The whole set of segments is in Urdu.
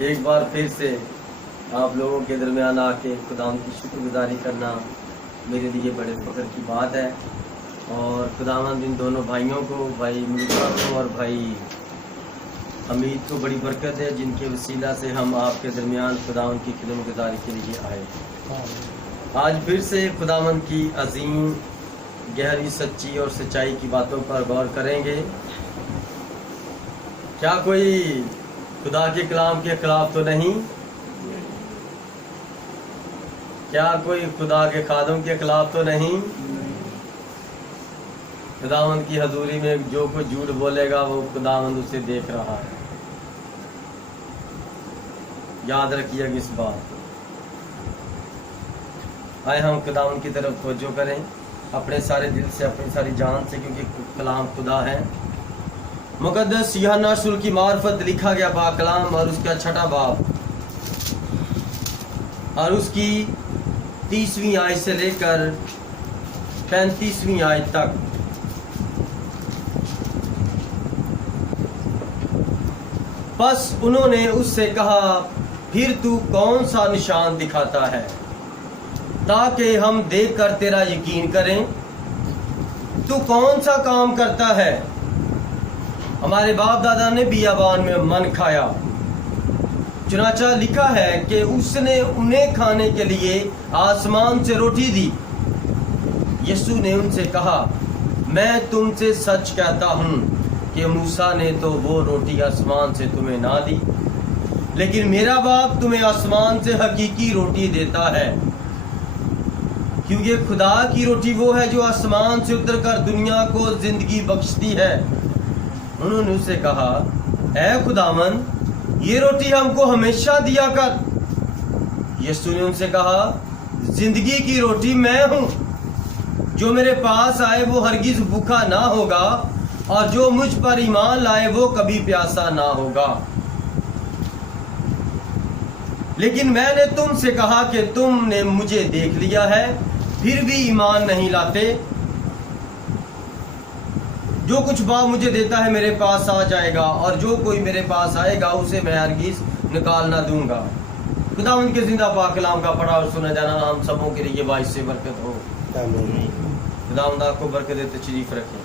ایک بار پھر سے آپ لوگوں کے درمیان آ کے خدا کی شکر گزاری کرنا میرے لیے بڑے فخر کی بات ہے، اور خداوند ان دونوں بھائیوں کو، بھائی مرزا کو اور بھائی حمید کو بڑی برکت ہے، جن کے وسیلہ سے ہم آپ کے درمیان خداوند کی خدمت گزاری کے لیے آئے۔ آج پھر سے خداوند کی عظیم، گہری، سچی اور سچائی کی باتوں پر غور کریں گے۔ کیا کوئی خدا کے کلام کے خلاف تو نہیں؟ کیا کوئی خدا کے خادم کے خلاف تو نہیں؟ خداوند کی حضوری میں جو کوئی جھوٹ بولے گا وہ خداوند اسے دیکھ رہا ہے، یاد رکھیے گا اس بات۔ آئے ہم خداوند کی طرف توجہ کریں اپنے سارے دل سے، اپنی ساری جان سے، کیونکہ کلام خدا ہے۔ مقدس یوحنا رسول کی معرفت لکھا گیا پاک کلام، اور اس کا 6واں باب اور اس کی 30ویں آیت سے لے کر 35ویں آیت تک۔ پس انہوں نے اس سے کہا، پھر تو کون سا نشان دکھاتا ہے تاکہ ہم دیکھ کر تیرا یقین کریں؟ تو کون سا کام کرتا ہے؟ ہمارے باپ دادا نے بیابان میں من کھایا، چنانچہ لکھا ہے کہ اس نے انہیں کھانے کے لیے آسمان سے روٹی دی۔ یسوع نے ان سے کہا، میں تم سے سچ کہتا ہوں کہ موسیٰ نے تو وہ روٹی آسمان سے تمہیں نہ دی، لیکن میرا باپ تمہیں آسمان سے حقیقی روٹی دیتا ہے، کیونکہ خدا کی روٹی وہ ہے جو آسمان سے اتر کر دنیا کو زندگی بخشتی ہے۔ انہوں نے اسے کہا، اے خداوند، یہ روٹی ہم کو ہمیشہ دیا کر۔ یسوع نے ان سے کہا، زندگی کی روٹی میں ہوں، جو میرے پاس آئے وہ ہرگز بھوکا نہ ہوگا، اور جو مجھ پر ایمان لائے وہ کبھی پیاسا نہ ہوگا۔ لیکن میں نے تم سے کہا کہ تم نے مجھے دیکھ لیا ہے، پھر بھی ایمان نہیں لاتے۔ جو کچھ باپ مجھے دیتا ہے میرے پاس آ جائے گا، اور جو کوئی میرے پاس آئے گا اسے میں ہرگز نکال نہ دوں گا۔ خداوند کے زندہ پاک کلام کا پڑھا اور سنا جانا ہم سبوں کے لیے باعث سے برکت ہو۔ خداوند آپ کو برکت دے، تشریف رکھے۔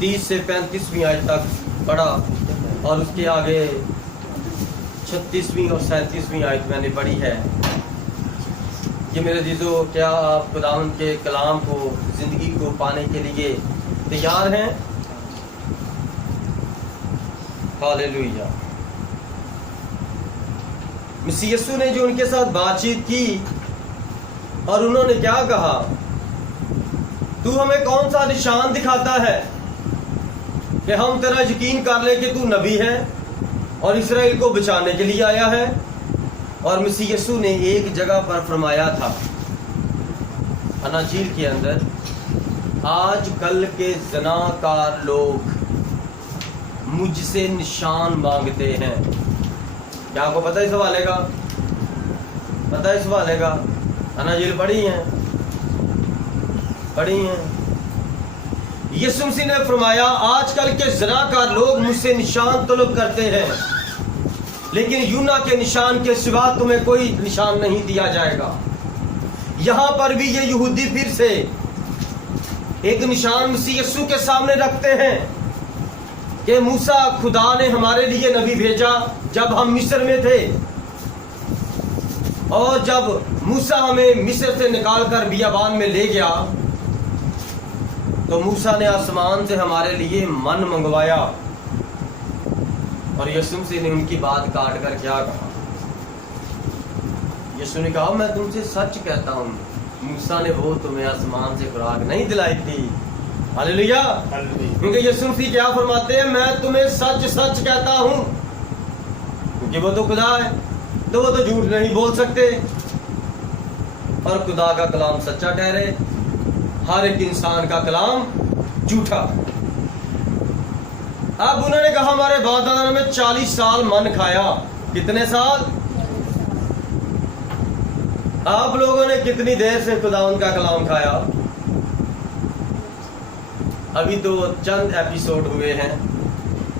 30 سے 35ویں آیت تک پڑھا، اور اس کے آگے 36ویں اور 37ویں آیت میں نے پڑھی ہے کہ میرے عزیزو، کیا آپ خداوند کے کلام کو، زندگی کو پانے کے لیے تیار ہیں؟ ہاللیلویہ۔ مسیح یسوع نے جو ان کے ساتھ بات چیت کی، اور انہوں نے کیا کہا، تو ہمیں کون سا نشان دکھاتا ہے کہ ہم تیرا یقین کر لیں کہ تو نبی ہے اور اسرائیل کو بچانے کے لیے آیا ہے؟ اور مسیح یسوع نے ایک جگہ پر فرمایا تھا اناجیل کے اندر، آج کل کے زناکار لوگ مجھ سے نشان مانگتے ہیں۔ کیا آپ کو پتہ ہے اس حوالے کا؟ پتہ ہے اس حوالے کا؟ اناجیل پڑھی ہیں؟ یسوع مسیح نے فرمایا، آج کل کے زناکار لوگ مجھ سے نشان طلب کرتے ہیں، لیکن یونا کے نشان کے سوا تمہیں کوئی نشان نہیں دیا جائے گا۔ یہاں پر بھی یہ یہودی پھر سے ایک نشان مسیح یسوع کے سامنے رکھتے ہیں کہ موسیٰ، خدا نے ہمارے لیے نبی بھیجا جب ہم مصر میں تھے، اور جب موسیٰ ہمیں مصر سے نکال کر بیابان میں لے گیا تو موسیٰ نے آسمان سے ہمارے لیے من منگوایا، اور یسوع مسیح نے ان کی بات کاٹ کر کیا کہا؟ یسوع نے کہا، میں تم سے سچ کہتا ہوں، موسیٰ نے وہ تمہیں آسمان سے خوراک نہیں دلائی تھی۔ ہاللیلویہ۔ کیونکہ یسوع مسیح کیا فرماتے ہیں، میں تمہیں سچ سچ کہتا ہوں، کیونکہ وہ تو خدا ہے، تو وہ تو جھوٹ نہیں بول سکتے، اور خدا کا کلام سچا ٹھہرے، ہر ایک انسان کا کلام جھوٹا۔ اب انہوں نے کہا، ہمارے باپ دادا نے 40 سال من کھایا۔ کتنے سال؟ آپ لوگوں نے کتنی دیر سے خداوند کا کلام کھایا؟ ابھی تو چند ایپیسوڈ ہوئے ہیں،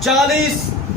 40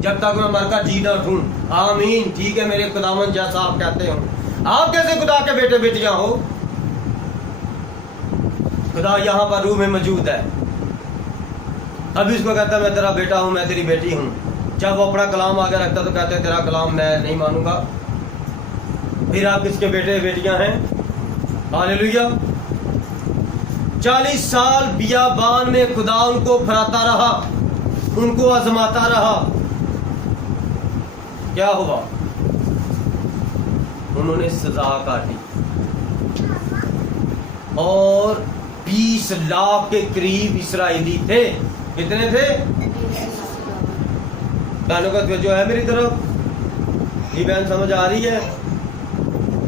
جب تک میں مر کر جی نہ اٹھوں. آمین. ٹھیک ہے میرے خداوند جیسا آپ کہتے ہو. آپ کیسے خدا کے بیٹے بیٹیاں ہو؟ خدا یہاں پر روح میں موجود ہے. ابھی اس کو کہتا ہے میں تیرا بیٹا ہوں, میں تیری بیٹی ہوں. جب وہ اپنا کلام آگے رکھتا تو کہتے ہیں تیرا کلام میں نہیں مانوں گا. پھر آپ کس کے بیٹے بیٹیاں ہیں؟ ہاللیلویا. 40 سال بیابان میں خدا ان کو پھراتا رہا, ان کو آزماتا رہا. کیا ہوا؟ انہوں نے سزا کاٹی اور 20 لاکھ کے قریب اسرائیلی تھے. کتنے تھے؟ بہنوں کا توجہ ہے میری طرف؟ جی بہن سمجھ آ رہی ہے؟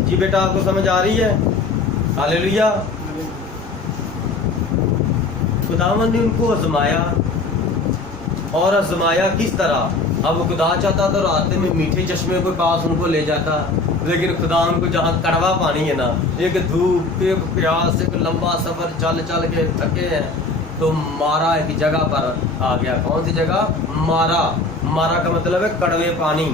جی بیٹا آپ کو سمجھ آ رہی ہے؟ ہاللیلویا. خداوند نے ان کو آزمایا, اور آزمایا کس طرح؟ اب وہ خدا چاہتا تو راستے میں میٹھے چشمے کے پاس ان کو لے جاتا, لیکن خدا ان کو جہاں کڑوا پانی ہے نا, ایک دھوپ, ایک پیاس, ایک لمبا سفر چل چل کے تھکے ہیں, تو مارا ایک جگہ پر آ گیا. کون سی جگہ؟ مارا. مارا کا مطلب ہے کڑوے پانی,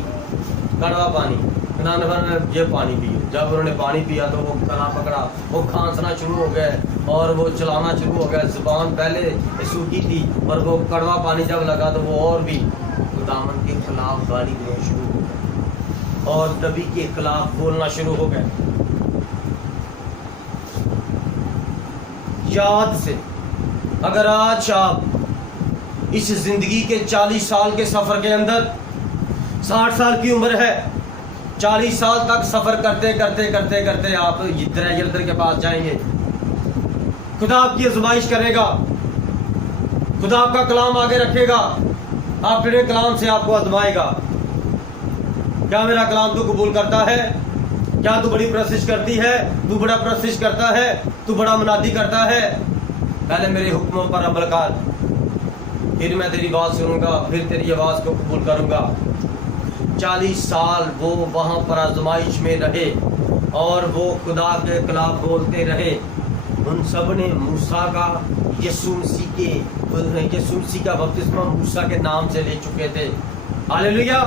کڑوا پانی. خدا نے فرمایا یہ پانی پیو. جب انہوں نے پانی پیا تو وہ گلا پکڑا, وہ کھانسنا شروع ہو گئے اور وہ چلانا شروع ہو گیا. زبان پہلے سوکھی تھی اور وہ کڑوا پانی جب لگا تو وہ اور بھی خداوند کے خلاف گالی دینا شروع ہو گئے اور نبی کے خلاف بولنا شروع ہو گئے. یاد سے اگر آج آپ اس زندگی کے 40 سال کے سفر کے اندر, 60 سال کی عمر ہے, 40 سال تک سفر کرتے کرتے کرتے کرتے آپ درجل کے پاس جائیں گے. خدا آپ کی آزمائش کرے گا, خدا آپ کا کلام آگے رکھے گا, آپ میرے کلام سے آپ کو آزمائے گا. کیا میرا کلام تو قبول کرتا ہے؟ کیا تو بڑی پرستش کرتی ہے؟ تو بڑا پرستش کرتا ہے؟ تو بڑا منادی کرتا ہے؟ پہلے میرے حکموں پر عمل کر, پھر میں تیری بات سنوں گا, پھر تیری آواز کو قبول کروں گا. 40 سال وہ وہاں پر آزمائش میں رہے اور وہ خدا کے خلاف بولتے رہے. ان سب نے موسیٰ کا, یسوع مسیح کا بپتسمہ موسیٰ کے نام سے لے چکے تھے. ہاللیلویا.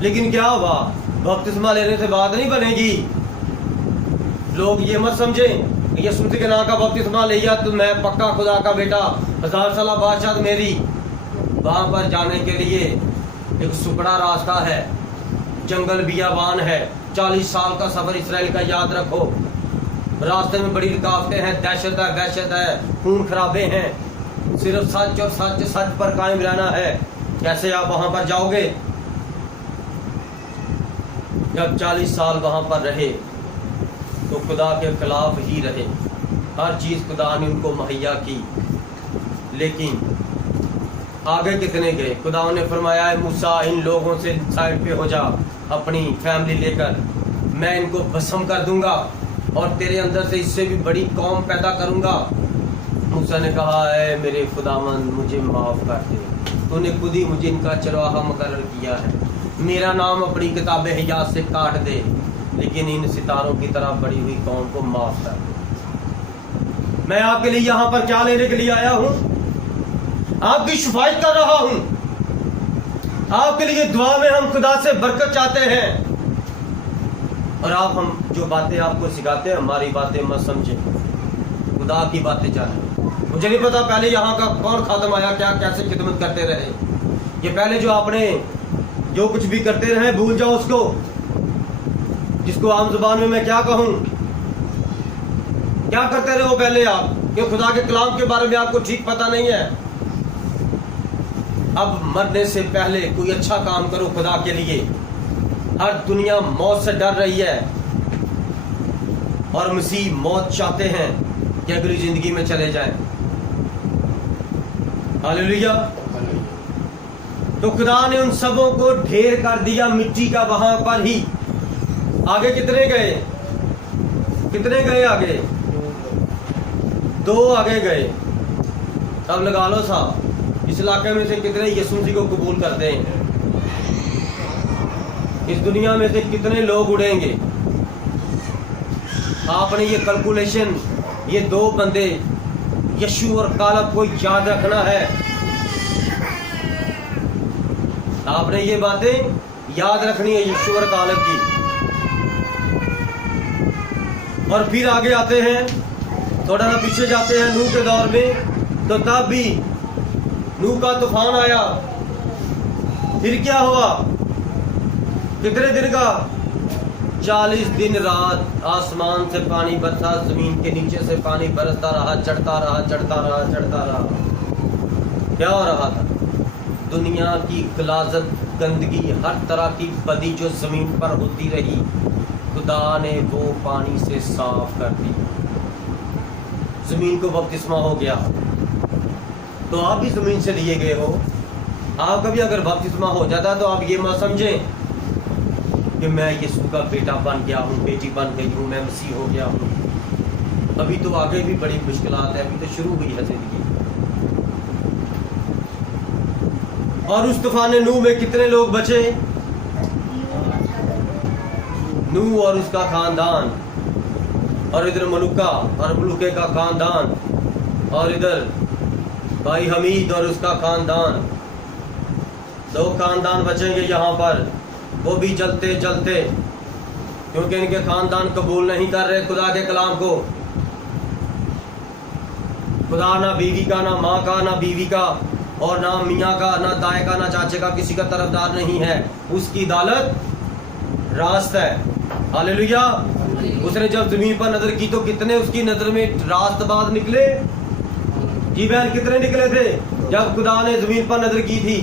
لیکن کیا ہوا؟ بپتسمہ لینے سے بات نہیں بنے گی. لوگ یہ مت سمجھیں یسوع مسیح کے نام کا بپتسمہ لیا تو میں پکا خدا کا بیٹا, 1000 سالہ بادشاہ میری. وہاں پر جانے کے لیے ایک سکڑا راستہ ہے, جنگل بیابان ہے, 40 سال کا سفر اسرائیل کا یاد رکھو. راستے میں بڑی رکاوٹیں ہیں, دہشت ہے, وحشت ہے, خون خرابے ہیں. صرف سچ اور سچ پر قائم رہنا ہے. کیسے آپ وہاں پر جاؤ گے؟ جب 40 سال وہاں پر رہے تو خدا کے خلاف ہی رہے. ہر چیز خدا نے ان کو مہیا کی, لیکن آگے کتنے گئے؟ خدا نے فرمایا ہے موسیٰ ان لوگوں سے سائڈ پہ ہو جا, اپنی فیملی لے کر, میں ان کو بھسم کر دوں گا اور تیرے اندر سے اس سے بھی بڑی قوم پیدا کروں گا. موسیٰ نے کہا اے میرے خداوند مجھے معاف کر دے, تو نے خود ہی مجھے ان کا چرواہا مقرر کیا ہے. میرا نام اپنی کتاب حیات سے کاٹ دے, لیکن ان ستاروں کی طرح بڑی ہوئی قوم کو معاف کر دے. میں آپ کے لیے یہاں پر کیا لینے کے لیے آیا ہوں؟ آپ کی شفاعت کر رہا ہوں. آپ کے لیے دعا میں ہم خدا سے برکت چاہتے ہیں, اور آپ ہم جو باتیں آپ کو سکھاتے ہیں ہماری باتیں مت سمجھیں, خدا کی باتیں جانیں. مجھے نہیں پتا پہلے یہاں کا کون خاتم آیا, کیا کیسے خدمت کرتے رہے. یہ پہلے جو آپ نے جو کچھ بھی کرتے رہے بھول جاؤ اس کو, جس کو عام زبان میں کیا کہوں. کیا کرتے رہے ہو پہلے آپ, کہ خدا کے کلام کے بارے میں آپ کو ٹھیک پتہ نہیں ہے. اب مرنے سے پہلے کوئی اچھا کام کرو خدا کے لیے. ہر دنیا موت سے ڈر رہی ہے اور مسیح موت چاہتے ہیں کہ اگلی زندگی میں چلے جائیں. ہاللیلویا. تو خدا نے ان سبوں کو ڈھیر کر دیا مٹی کا وہاں پر ہی. آگے کتنے گئے؟ کتنے گئے آگے؟ 2 آگے گئے. اب لگا لو صاحب, اس علاقے میں سے کتنے یسوع مسیح کو قبول کرتے ہیں؟ اس دنیا میں سے کتنے لوگ اڑیں گے؟ آپ نے یہ کیلکولیشن, یہ 2 بندے یشوع اور کالب کو یاد رکھنا ہے. آپ نے یہ باتیں یاد رکھنی ہے یشوع اور کالب کی. اور پھر آگے آتے ہیں, تھوڑا سا پیچھے جاتے ہیں نوح کے دور میں. تو تب بھی نوح کا طوفان آیا. پھر کیا ہوا؟ کتنے دن کا؟ 40 دن رات آسمان سے پانی برسا, زمین کے نیچے سے پانی برستا رہا, چڑھتا رہا, چڑھتا رہا, چڑھتا رہا. کیا ہو رہا تھا؟ دنیا کی غلاظت, گندگی, ہر طرح کی بدی جو زمین پر ہوتی رہی, خدا نے وہ پانی سے صاف کر دی. زمین کو بپتسمہ ہو گیا. تو آپ بھی زمین سے لیے گئے ہو. آپ کا بھی اگر بپتسمہ ہو جاتا تو آپ یہ مت سمجھیں کہ میں یسوع کا بیٹا بن گیا ہوں, بیٹی بن گئی ہوں, میں مسیح ہو گیا ہوں. ابھی تو آگے بھی بڑی مشکلات ہیں, ابھی تو شروع ہوئی ہے زندگی. اور اس طوفان نوح میں کتنے لوگ بچے؟ نوح اور اس کا خاندان, اور ادھر ملوکہ اور ملوکے کا خاندان, اور ادھر بھائی حمید اور اس کا خاندان. 2 خاندان بچیں گے یہاں پر, وہ بھی جلتے جلتے, کیونکہ ان کے خاندان قبول نہیں کر رہے خدا کے کلام کو. خدا نہ بیوی کا, نہ ماں کا, نہ بیوی کا, اور نہ میاں کا, نہ دائیں کا, نہ چاچے کا, کسی کا طرفدار نہیں ہے. اس کی عدالت راست ہے. ہاللیلویا. اس نے جب زمین پر نظر کی تو کتنے اس کی نظر میں راست باز نکلے؟ جی بہن, کتنے نکلے تھے جب خدا نے زمین پر نظر کی تھی؟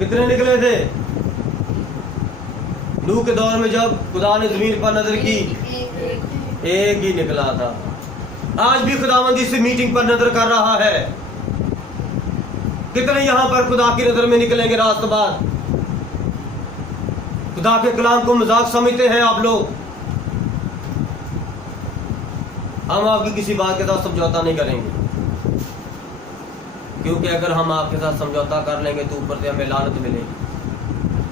کتنے نکلے تھے؟ نوح کے دور میں جب خدا نے زمین پر نظر کی, ایک ہی نکلا تھا. آج بھی خداوند اس میٹنگ پر نظر کر رہا ہے. کتنے یہاں پر خدا کی نظر میں نکلیں گے راست باز؟ خدا کے کلام کو مذاق سمجھتے ہیں آپ لوگ. ہم آپ کی کسی بات کے ساتھ سمجھوتا نہیں کریں گے, کیونکہ اگر ہم آپ کے ساتھ سمجھوتا کر لیں گے تو اوپر سے ہمیں لعنت ملے گی.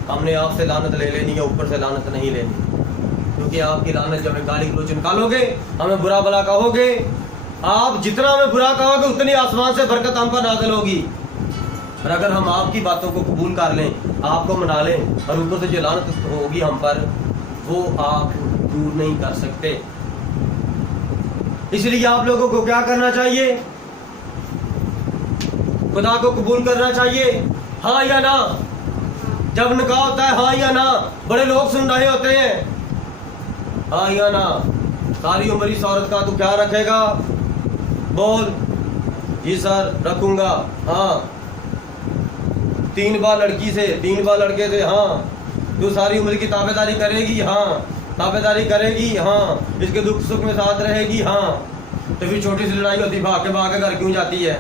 ہم نے آپ سے لعنت لے لینی ہے, اوپر سے لعنت نہیں لینی. کیونکہ آپ کی لعنت جب ہمیں گالی گلوچ نکالو گے, ہمیں برا بلا کہو گے, آپ جتنا ہمیں برا کہو گے اتنی آسمان سے برکت ہم پر نازل ہوگی. اور اگر ہم آپ کی باتوں کو قبول کر لیں, آپ کو منا لیں, اور اوپر سے جو لعنت ہوگی ہم پر, وہ آپ دور نہیں کر سکتے. اس لیے آپ لوگوں کو کیا کرنا چاہیے؟ خدا کو قبول کرنا چاہیے, ہاں یا نہ. جب نکاح ہوتا ہے ہاں یا نہ, بڑے لوگ سن رہے ہوتے ہیں, ہاں یا نہ. ساری عمر اس عورت کا تو کیا رکھے گا؟ بول. جی سر رکھوں گا. ہاں. 3 بار لڑکی سے, 3 بار لڑکے سے. ہاں. تو ساری عمر کی تابع داری کرے گی؟ ہاں. تابع داری کرے گی؟ ہاں. اس کے دکھ سکھ میں ساتھ رہے گی؟ ہاں. تو پھر چھوٹی سی لڑائی ہوتی, بھاگ کے گھر کیوں جاتی ہے؟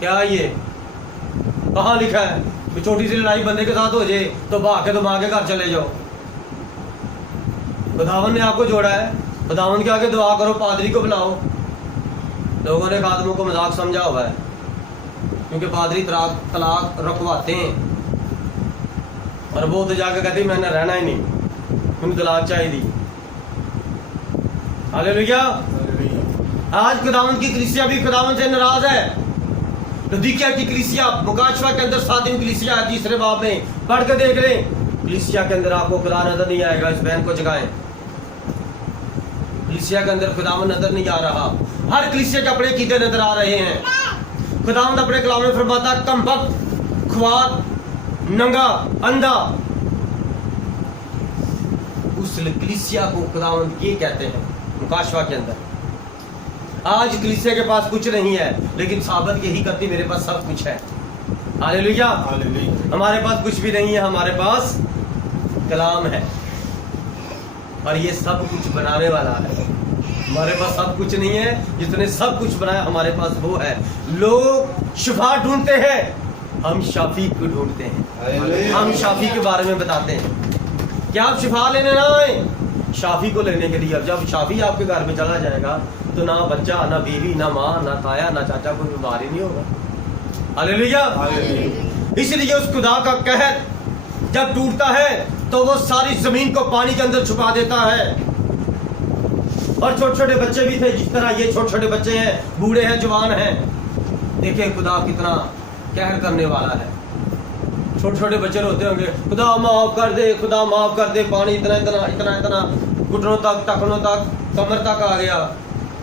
کیا یہ کہاں لکھا ہے کہ چھوٹی سی لڑائی بندے کے ساتھ ہو جائے تو بھاگ کے گھر چلے جاؤ؟ خداوند نے آپ کو جوڑا ہے, خداوند کے آگے دعا کرو, پادری کو بلاؤ. لوگوں نے خادموں کو مذاق سمجھا ہوا ہے, کیونکہ پادری طلاق رکھواتے ہیں, اور وہ تو جا کے کہتے میں نے رہنا ہی نہیں, کیونکہ طلاق چاہیے دی. ہاللیلویا. آج خداوند کی کلیسیا بھی خداوند سے ناراض ہے. لودیکیا کی کلیسیا, مکاشفہ کے اندر 7ویں کلیسیا 3 باب میں پڑھ کے دیکھ لیں. کلیسیا کے اندر آپ کو خدا نظر نہیں آئے گا. اس بہن کو جگائیں. کلیسیا کے اندر خداوند نظر نہیں آ رہا. ہر کلیسیا کے اپنے عقیدے نظر آ رہے ہیں. خداوند اپنے کلام میں فرماتا ہے کم بخت, خوار, ننگا, اندھا. اس کلیسیا کو خداوند یہ کہتے ہیں مکاشفہ کے اندر. آج کلیسیا کے پاس کچھ نہیں ہے, لیکن ثابت یہی کرتی میرے پاس سب کچھ ہے. ہاللیلویا. ہمارے پاس کچھ بھی نہیں ہے, ہمارے پاس کلام ہے, اور یہ سب کچھ بنانے والا ہے. ہمارے پاس سب کچھ نہیں ہے, جس نے سب کچھ بنایا ہمارے پاس وہ ہے. لوگ شفا ڈھونڈتے ہیں, ہم شافی کو ڈھونڈتے ہیں. ہم شافی کے بارے میں بتاتے ہیں. کیا آپ شفا لینے نہ آئے, شافی کو لینے کے لیے. اب جب شافی آپ کے گھر میں چلا جائے گا تو نہ بچہ, نہ بیوی, نہ ماں, نہ تایا, نہ چاچا, کوئی بیمار ہی نہیں ہوگا. ہاللیلویا. اس لیے اس خدا کا قہر جب ٹوٹتا ہے تو وہ ساری زمین کو پانی کے اندر چھپا دیتا ہے. اور چھوٹے چھوٹے بچے بھی تھے, جس طرح یہ چھوٹے چھوٹے بچے ہیں, بوڑھے ہیں, جوان ہیں, دیکھیں خدا کتنا قہر کرنے والا ہے. چھوٹے چھوٹے بچے روتے ہوں گے, خدا معاف کر دے, خدا معاف کر دے, پانی اتنا اتنا اتنا اتنا گھٹنوں تک, ٹکنوں تک, کمر تک آ گیا.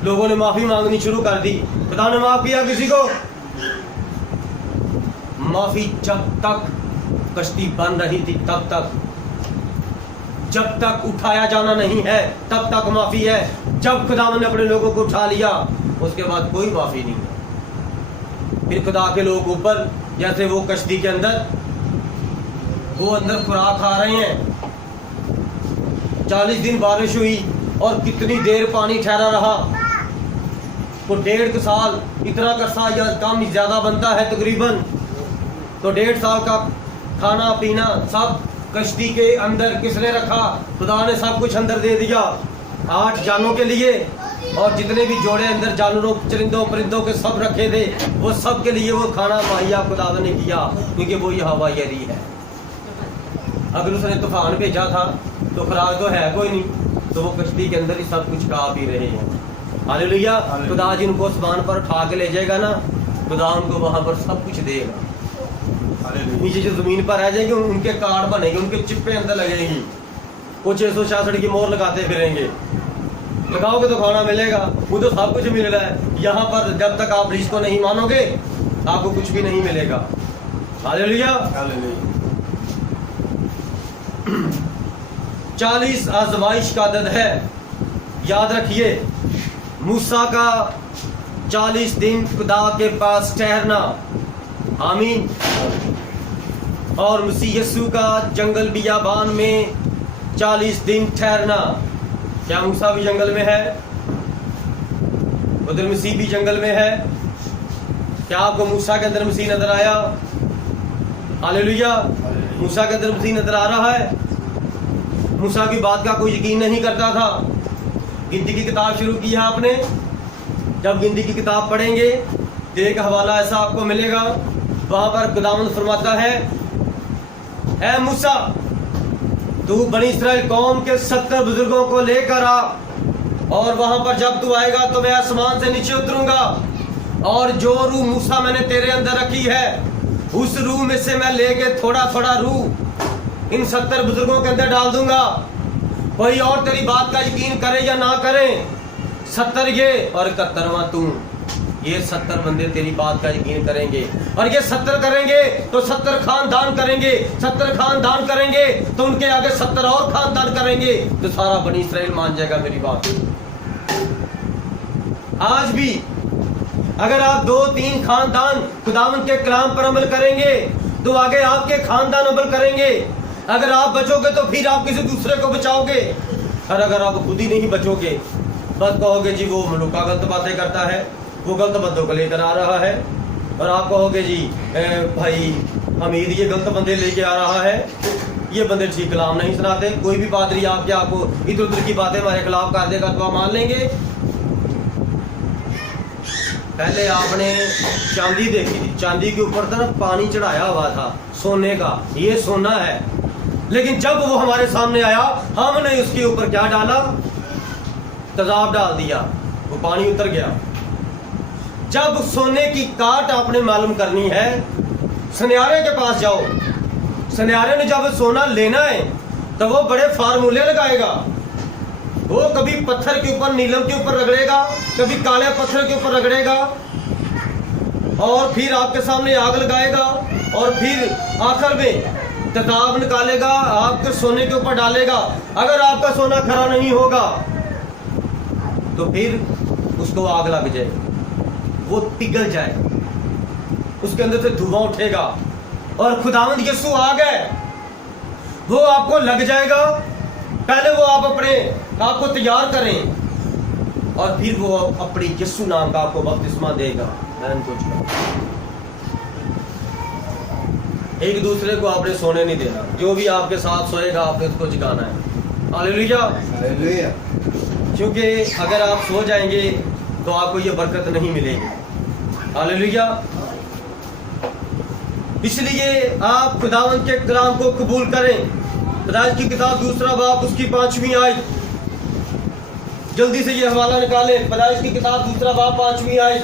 لوگوں نے معافی مانگنی شروع کر دی. خدا نے معاف کیا کسی کو؟ معافی جب تک کشتی بن رہی تھی تب تک, جب تک اٹھایا جانا نہیں ہے تب تک معافی ہے. جب خدا نے اپنے لوگوں کو اٹھا لیا اس کے بعد کوئی معافی نہیں ہے. پھر خدا کے لوگ اوپر جیسے وہ کشتی کے اندر, وہ اندر خوراک کھا رہے ہیں. 40 دن بارش ہوئی اور کتنی دیر پانی ٹھہرا رہا. وہ 1.5 سال اتنا کرسا یا کم زیادہ بنتا ہے تقریباً, تو 1.5 سال کا کھانا پینا سب کشتی کے اندر کس نے رکھا؟ خدا نے سب کچھ اندر دے دیا. 8 جانوں کے لیے, اور جتنے بھی جوڑے اندر جانوروں, چرندوں پرندوں کے سب رکھے تھے, وہ سب کے لیے وہ کھانا مہیا خدا نے کیا, کیونکہ وہی ہوا یری ہے. اگر اس نے طوفان بھیجا تھا تو خوراک تو ہے کوئی نہیں, تو وہ کشتی کے اندر ہی سب کچھ کھا پی رہے ہیں. ہاللیلویا. خدا جن کو آسمان پر اٹھا کے لے جائے گا نا, خدا ان کو وہاں پر سب کچھ دے گا. نیچے جو زمین پر رہ جائیں گے ان کے کارڈ بنے گے, ان کے چپے اندر لگیں گی, وہ 666 کی مور لگاتے پھریں گے. لگاؤ گے تو کھانا ملے گا, وہ تو سب کچھ مل رہا ہے. یہاں پر جب تک آپ اس کو نہیں مانو گے آپ کو کچھ بھی نہیں ملے گا. ہاللیلویا. 40 آزمائش کا عدد ہے, یاد رکھیے. موسیٰ کا 40 دن خدا کے پاس ٹھہرنا, آمین. اور مسیح یسوع کا جنگل بیابان میں 40 دن ٹھہرنا. کیا موسیٰ بھی جنگل میں ہے؟ ادھر مسیح بھی جنگل میں ہے. کیا آپ کو موسیٰ کے اندر مسیح نظر آیا؟ ہاللیلویا. موسیٰ کے اندر مسیح نظر آ رہا ہے. موسیٰ کی بات کا کوئی یقین نہیں کرتا تھا. گنتی کی کتاب شروع کی ہے آپ نے, جب گنتی کی کتاب پڑھیں گے تو ایک حوالہ ایسا آپ کو ملے گا, وہاں پر خداوند فرماتا ہے, اے موسیٰ تو بنی اسرائیل قوم کے 70 بزرگوں کو لے کر آ, اور وہاں پر جب تو آئے گا تو میں آسمان سے نیچے اتروں گا, اور جو روح موسیٰ میں نے تیرے اندر رکھی ہے اس روح میں سے میں لے کے تھوڑا تھوڑا روح ان 70 بزرگوں کے اندر ڈال دوں گا. کوئی اور تیری بات کا یقین کرے یا نہ کرے, 70 یہ اور 71واں تو, یہ 70 بندے تیری بات کا یقین کریں گے. اور یہ 70 کریں گے تو 70 خاندان کریں گے, 70 خاندان کریں گے تو ان کے آگے 70 اور خاندان کریں گے, تو سارا بنی اسرائیل مان جائے گا میری بات. آج بھی اگر آپ 2-3 خاندان خداوند کے کلام پر عمل کریں گے تو آگے آپ کے خاندان عمل کریں گے. اگر آپ بچو گے تو پھر آپ کسی دوسرے کو بچاؤ گے, اور اگر آپ خود ہی نہیں بچو گے بس کہو گے جی وہ ملوکا غلط باتیں کرتا ہے, وہ غلط بندوں کو لے کر آ رہا ہے, اور آپ کہو گے جی بھائی حمید یہ غلط بندے لے کے آ رہا ہے, یہ بندے ٹھیک کلام نہیں سناتے. کوئی بھی پادری آپ کے آپ کو ادھر ادھر کی باتیں ہمارے خلاف کر دے گا تو آپ مان لیں گے. پہلے آپ نے چاندی دیکھی تھی, چاندی کے اوپر طرف پانی چڑھایا ہوا تھا سونے کا, یہ سونا ہے. لیکن جب وہ ہمارے سامنے آیا ہم نے اس کے اوپر کیا ڈالا؟ تیزاب ڈال دیا, وہ پانی اتر گیا. جب سونے کی کاٹ آپ نے معلوم کرنی ہے, سنیارے کے پاس جاؤ. سنیارے نے جب سونا لینا ہے تو وہ بڑے فارمولے لگائے گا. وہ کبھی پتھر کے اوپر, نیلم کے اوپر رگڑے گا, کبھی کالے پتھر کے اوپر رگڑے گا, اور پھر آپ کے سامنے آگ لگائے گا, اور پھر آخر میں تیزاب نکالے گا, آپ کے سونے کے اوپر ڈالے گا. اگر آپ کا سونا کھرا نہیں ہوگا تو پھر اس کو آگ لگ جائے, وہ پگھل جائے, اس کے اندر سے دھواں اٹھے گا, اور خداوند یسوع آ گئے, وہ آپ کو لگ جائے گا. پہلے وہ آپ کو تیار کریں, اور پھر وہ اپنی یسوع نام کا آپ کو بپتسمہ دے گا. ایک دوسرے کو آپ نے سونے نہیں دینا, جو بھی آپ کے ساتھ سوئے گا آپ نے اس کو جگانا ہے. ہاللیلویا. کیونکہ اگر آپ سو جائیں گے تو آپ کو یہ برکت نہیں ملے گی. ہاللیلویا. اس لیے آپ خداوند کے کلام کو قبول کریں. پیدائش کی کتاب 2 باب اس کی 5ویں آیت, جلدی سے یہ حوالہ نکالیں. پیدائش کی کتاب 2 باب 5ویں آیت.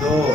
2।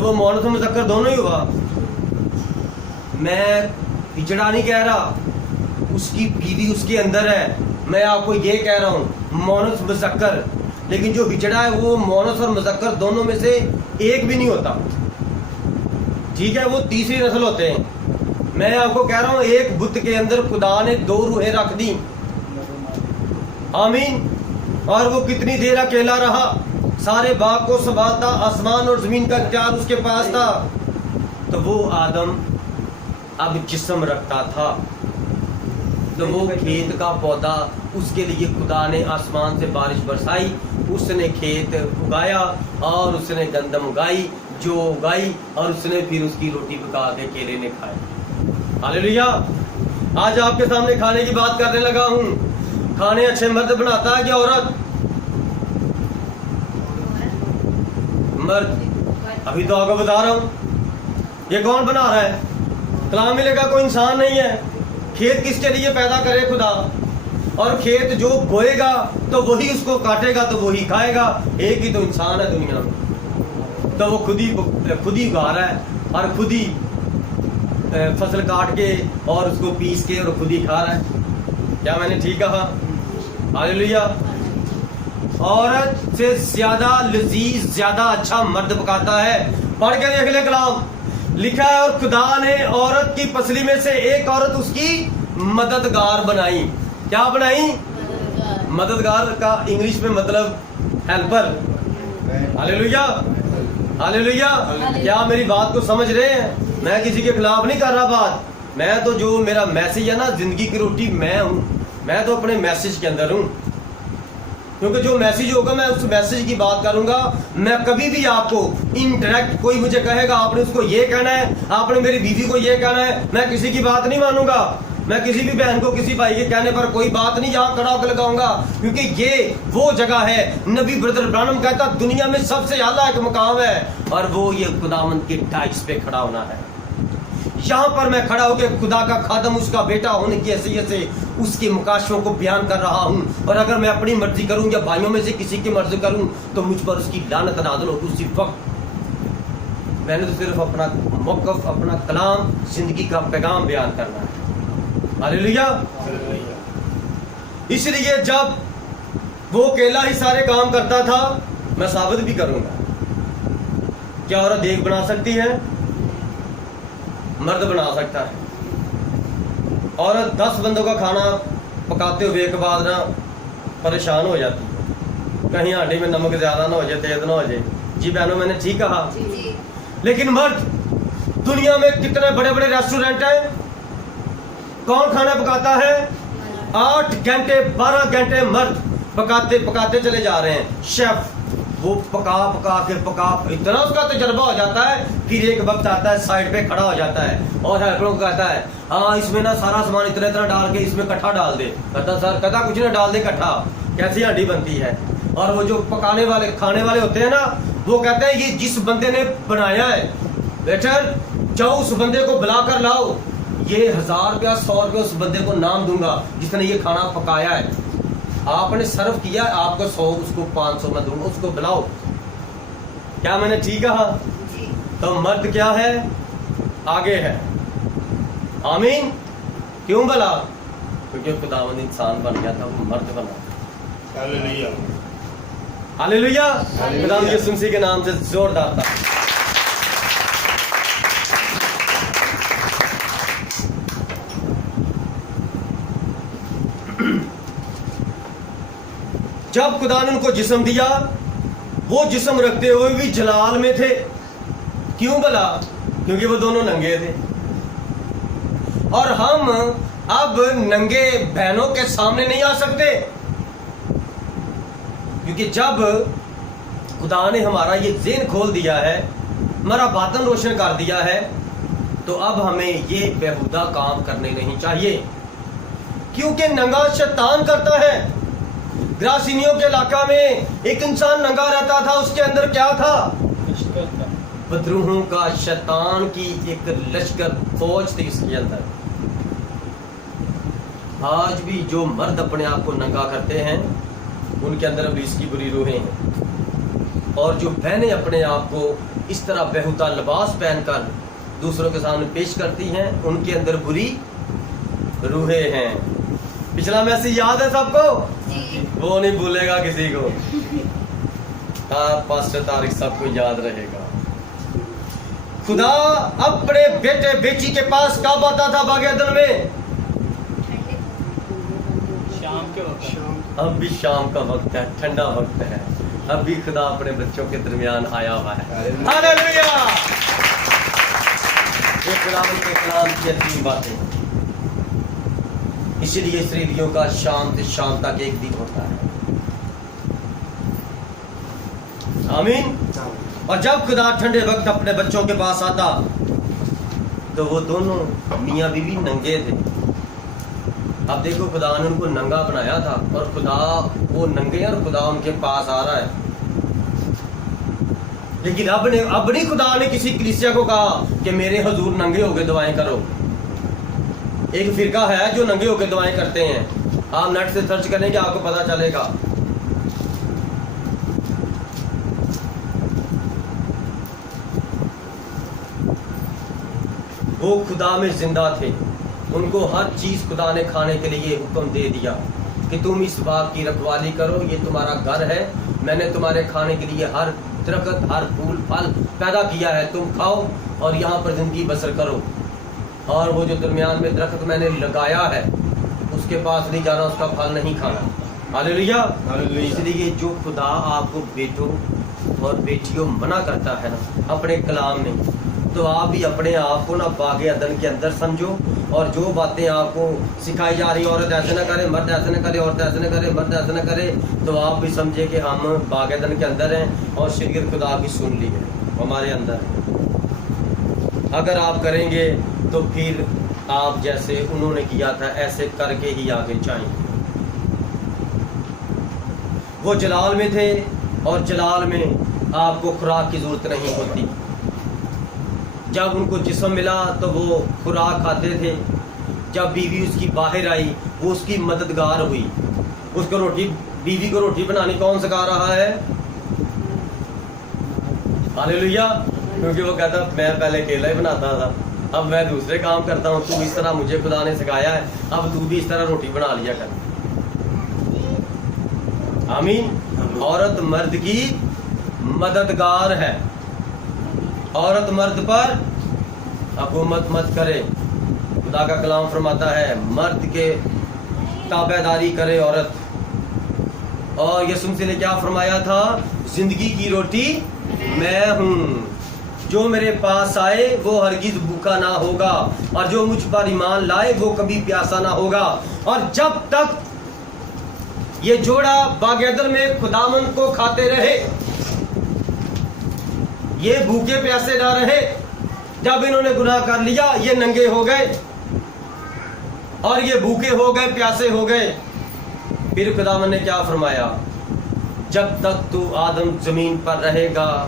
تو وہ مونث و مذکر دونوں ہی ہوا. میں ہجڑا نہیں کہہ رہا, اس کی بیوی اس کے اندر ہے, میں آپ کو یہ کہہ رہا ہوں مونث مذکر. لیکن جو ہجڑا ہے وہ مونث اور مذکر دونوں میں سے ایک بھی نہیں ہوتا, ٹھیک ہے, وہ تیسری نسل ہوتے ہیں. میں آپ کو کہہ رہا ہوں ایک بت کے اندر خدا نے 2 روحیں رکھ دی, آمین. اور وہ کتنی دیر اکیلا رہا, سارے باغ کو سنبھالتا, آسمان اور زمین کا اختیار اس کے پاس تھا. تو وہ آدم اب جسم رکھتا تھا, تو وہ کھیت کا پودا, اس کے لیے خدا نے آسمان سے بارش برسائی, اس نے کھیت اگایا اور اس نے گندم اگائی, جو اگائی, اور اس نے پھر اس کی روٹی پکا کے کیلے نے کھائے. ہاللیلویا. آج آپ کے سامنے کھانے کی بات کرنے لگا ہوں. کھانے اچھے مرد بناتا ہے کہ عورت؟ مرد. ابھی تو آپ کو بتا رہا ہوں, یہ کون بنا رہا ہے؟ کلام ملے گا کوئی انسان نہیں ہے. کھیت کس کے لیے پیدا کرے خدا, اور کھیت جو بوئے گا تو وہی اس کو کاٹے گا تو وہی کھائے گا. ایک ہی تو انسان ہے دنیا میں, تو وہ خود ہی اگا رہا ہے اور خود ہی فصل کاٹ کے اور اس کو پیس کے اور خود ہی کھا رہا ہے. کیا میں نے ٹھیک کہا؟ ہاللیلویا. عورت سے زیادہ لذیذ, زیادہ اچھا مرد پکاتا ہے. پڑھ کے دیکھ لے کلام, لکھا ہے اور خدا نے عورت کی پسلی میں سے ایک عورت اس کی مددگار بنائی. کیا بنائی؟ مددگار کا انگلش میں مطلب ہیلپر. ہاللیلویا, ہاللیلویا. کیا میری بات کو سمجھ رہے ہیں؟ میں کسی کے خلاف نہیں کر رہا بات. میں تو جو میرا میسج ہے نا, زندگی کی روٹی میں ہوں. میں تو اپنے میسج کے اندر ہوں, کیونکہ جو میسج ہوگا میں اس میسج کی بات کروں گا. میں کبھی بھی آپ کو انڈائریکٹ, کوئی مجھے کہے گا آپ نے اس کو یہ کہنا ہے, آپ نے میری بیوی کو یہ کہنا ہے, میں کسی کی بات نہیں مانوں گا. میں کسی بھی بہن کو کسی بھائی کے کہنے پر کوئی بات نہیں یہاں کھڑا ہو کے لگاؤں گا, کیونکہ یہ وہ جگہ ہے. نبی برادر برانم کہتا دنیا میں سب سے اعلیٰ ایک مقام ہے, اور وہ یہ خداوند کے ٹائچ پہ کھڑا ہونا ہے. یہاں پر میں کھڑا ہو کے خدا کا خادم, اس کا بیٹا ہونے کی حیثیت سے اس کے مکاشفوں کو بیان کر رہا ہوں. اور اگر میں اپنی مرضی کروں یا بھائیوں میں سے کسی کی مرضی کروں تو مجھ پر اس کی لعنت نازل ہو. اسی وقت میں نے تو صرف اپنا موقف, اپنا کلام, زندگی کا پیغام بیان کرنا ہے. ہاللیلویا. اس لیے جب وہ اکیلا ہی سارے کام کرتا تھا, میں ثابت بھی کروں گا, کیا عورت دیگ بنا سکتی ہے؟ مرد بنا سکتا ہے. عورت 10 بندوں کا کھانا پکاتے ہوئے کے بعد نا پریشان ہو جاتی ہے, کہیں ہانڈی میں نمک زیادہ نہ ہو جائے, تیز نہ ہو جائے. جی بہنوں, میں نے ٹھیک کہا؟ لیکن مرد, دنیا میں کتنے بڑے بڑے ریسٹورینٹ ہیں, کون کھانا پکاتا ہے؟ 8 گھنٹے 12 گھنٹے مرد پکاتے پکاتے چلے جا رہے ہیں. شیف وہ پکا اتنا اس کا تجربہ ہو جاتا ہے, پھر ایک وقت آتا ہے سائڈ پہ کھڑا ہو جاتا ہے اور ہیلپروں کو کہتا ہے ہاں اس میں نا سارا سامان اتنا ڈال کے اس میں کٹھا ڈال دے. کہتا سر, کہتا کچھ نہ ڈال دے کٹھا, کیسی ہانڈی بنتی ہے. اور وہ جو پکانے والے کھانے والے ہوتے ہیں نا, وہ کہتے ہیں یہ جس بندے نے بنایا ہے بیٹر جاؤ اس بندے کو بلا کر لاؤ, یہ 1000 روپیہ 100 روپیہ اس بندے کو نام دوں گا جس نے یہ کھانا پکایا ہے. آپ نے سرو کیا, آپ کو 100, اس کو 500 میں دوں گا, اس کو بلاؤ. کیا میں نے ٹھیک کہا؟ تو مرد کیا ہے؟ آگے ہے. آمین. کیوں بلا؟ کیونکہ خداوند انسان بن گیا تھا, وہ مرد بنا. ہاللیلویا, ہاللیلویا. خداوند یسوع مسیح کے نام سے زوردار تھا. جب خدا نے ان کو جسم دیا, وہ جسم رکھتے ہوئے بھی جلال میں تھے. کیوں بلا؟ کیونکہ وہ دونوں ننگے تھے. اور ہم اب ننگے بہنوں کے سامنے نہیں آ سکتے, کیونکہ جب خدا نے ہمارا یہ ذہن کھول دیا ہے, ہمارا باطن روشن کر دیا ہے, تو اب ہمیں یہ بیہودہ کام کرنے نہیں چاہیے. کیونکہ ننگا شیطان کرتا ہے. گراسینیوں کے علاقہ میں ایک انسان ننگا رہتا تھا, اس کے اندر کیا تھا؟ بدروحوں کا شیطان کی ایک لشکر فوج تھی اس کے اندر. آج بھی جو مرد اپنے آپ کو ننگا کرتے ہیں ان کے اندر ابلیس کی بری روحیں ہیں. اور جو بہنیں اپنے آپ کو اس طرح بیہودہ لباس پہن کر دوسروں کے سامنے پیش کرتی ہیں ان کے اندر بری روحیں ہیں. پچھلا میسج یاد ہے سب کو؟ وہ نہیں بھولے گا کسی کو. پاسٹر طارق سب کو یاد رہے گا. خدا اپنے بیٹے بیٹی کے پاس کب آتا تھا باغ عدن میں؟ شام کے وقت. اب بھی شام کا وقت ہے, ٹھنڈا وقت ہے. اب بھی خدا اپنے بچوں کے درمیان آیا ہوا ہے. ہاللیلویا. یہ خداوند کے کلام کی عظیم باتیں. اسی لیے اسرائیلیوں کا شام سے شام تک ایک دن ہوتا ہے. آمین. اور جب خدا ٹھنڈے وقت اپنے بچوں کے پاس آتا تو وہ دونوں میاں بیوی ننگے تھے. اب دیکھو خدا نے ان کو ننگا بنایا تھا اور خدا وہ ننگے اور خدا ان کے پاس آ رہا ہے. لیکن اب نہیں خدا نے کسی کلیسیا کو کہا کہ میرے حضور ننگے ہو کے دعائیں کرو. ایک فرقہ ہے جو ننگے ہو کے دعائیں کرتے ہیں. آپ نیٹ سے سرچ کریں گے آپ کو پتا چلے گا. وہ خدا میں زندہ تھے. ان کو ہر چیز خدا نے کھانے کے لیے حکم دے دیا کہ تم اس باغ کی رکھوالی کرو, یہ تمہارا گھر ہے, میں نے تمہارے کھانے کے لیے ہر درخت ہر پھول پھل پیدا کیا ہے, تم کھاؤ اور یہاں پر زندگی بسر کرو. اور وہ جو درمیان میں درخت میں نے لگایا ہے اس کے پاس نہیں جانا, اس کا پھل نہیں کھانا. ہاللیلویا. اس لیے جو خدا آپ کو بیٹوں اور بیٹیوں منع کرتا ہے نا اپنے کلام میں, تو آپ بھی اپنے آپ کو نا باغ عدن کے اندر سمجھو. اور جو باتیں آپ کو سکھائی جا رہی عورت ایسے نہ کرے, مرد ایسے نہ کرے, عورت ایسے نہ کرے, مرد ایسے نہ کرے, تو آپ بھی سمجھے کہ ہم باغ عدن کے اندر ہیں اور شریعت خدا کی سن لی ہے ہمارے اندر. اگر آپ کریں گے تو پھر آپ جیسے انہوں نے کیا تھا ایسے کر کے ہی آگے جائیں. وہ جلال میں تھے اور جلال میں آپ کو خوراک کی ضرورت نہیں ہوتی. جب ان کو جسم ملا تو وہ خوراک کھاتے تھے. جب بیوی اس کی باہر آئی وہ اس کی مددگار ہوئی. اس کو بیوی کو روٹی بنانی کون سکھا رہا ہے؟ ہاللیلویا. کیونکہ وہ کہتا میں پہلے اکیلا ہی بناتا تھا, اب میں دوسرے کام کرتا ہوں, تو اس طرح مجھے خدا نے سکھایا ہے, اب تو بھی اس طرح روٹی بنا لیا کر. آمین. عورت مرد کی مددگار ہے. عورت مرد پر حکومت مت کرے. خدا کا کلام فرماتا ہے مرد کے تابع داری کرے عورت. اور یسوع مسیح نے کیا فرمایا تھا؟ زندگی کی روٹی میں ہوں, جو میرے پاس آئے وہ ہرگز بھوکا نہ ہوگا, اور جو مجھ پر ایمان لائے وہ کبھی پیاسا نہ ہوگا. اور جب تک یہ جوڑا باغ عدن میں خداوند کو کھاتے رہے, یہ بھوکے پیاسے نہ رہے. جب انہوں نے گناہ کر لیا یہ ننگے ہو گئے اور یہ بھوکے ہو گئے, پیاسے ہو گئے. پھر خداوند نے کیا فرمایا؟ جب تک تو آدم زمین پر رہے گا,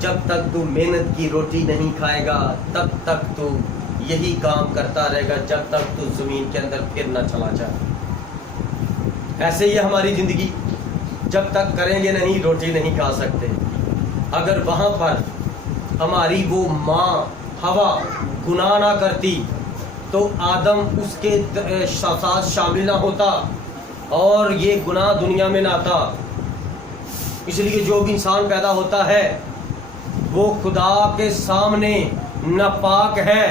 جب تک تو محنت کی روٹی نہیں کھائے گا, تب تک تو یہی کام کرتا رہے گا جب تک تو زمین کے اندر پھر نہ چلا جائے. ایسے ہی ہماری زندگی, جب تک کریں گے نہیں روٹی نہیں کھا سکتے. اگر وہاں پر ہماری وہ ماں ہوا گناہ نہ کرتی تو آدم اس کے ساتھ شامل نہ ہوتا اور یہ گناہ دنیا میں نہ آتا. اس لیے جو بھی انسان پیدا ہوتا ہے وہ خدا کے سامنے ناپاک ہے.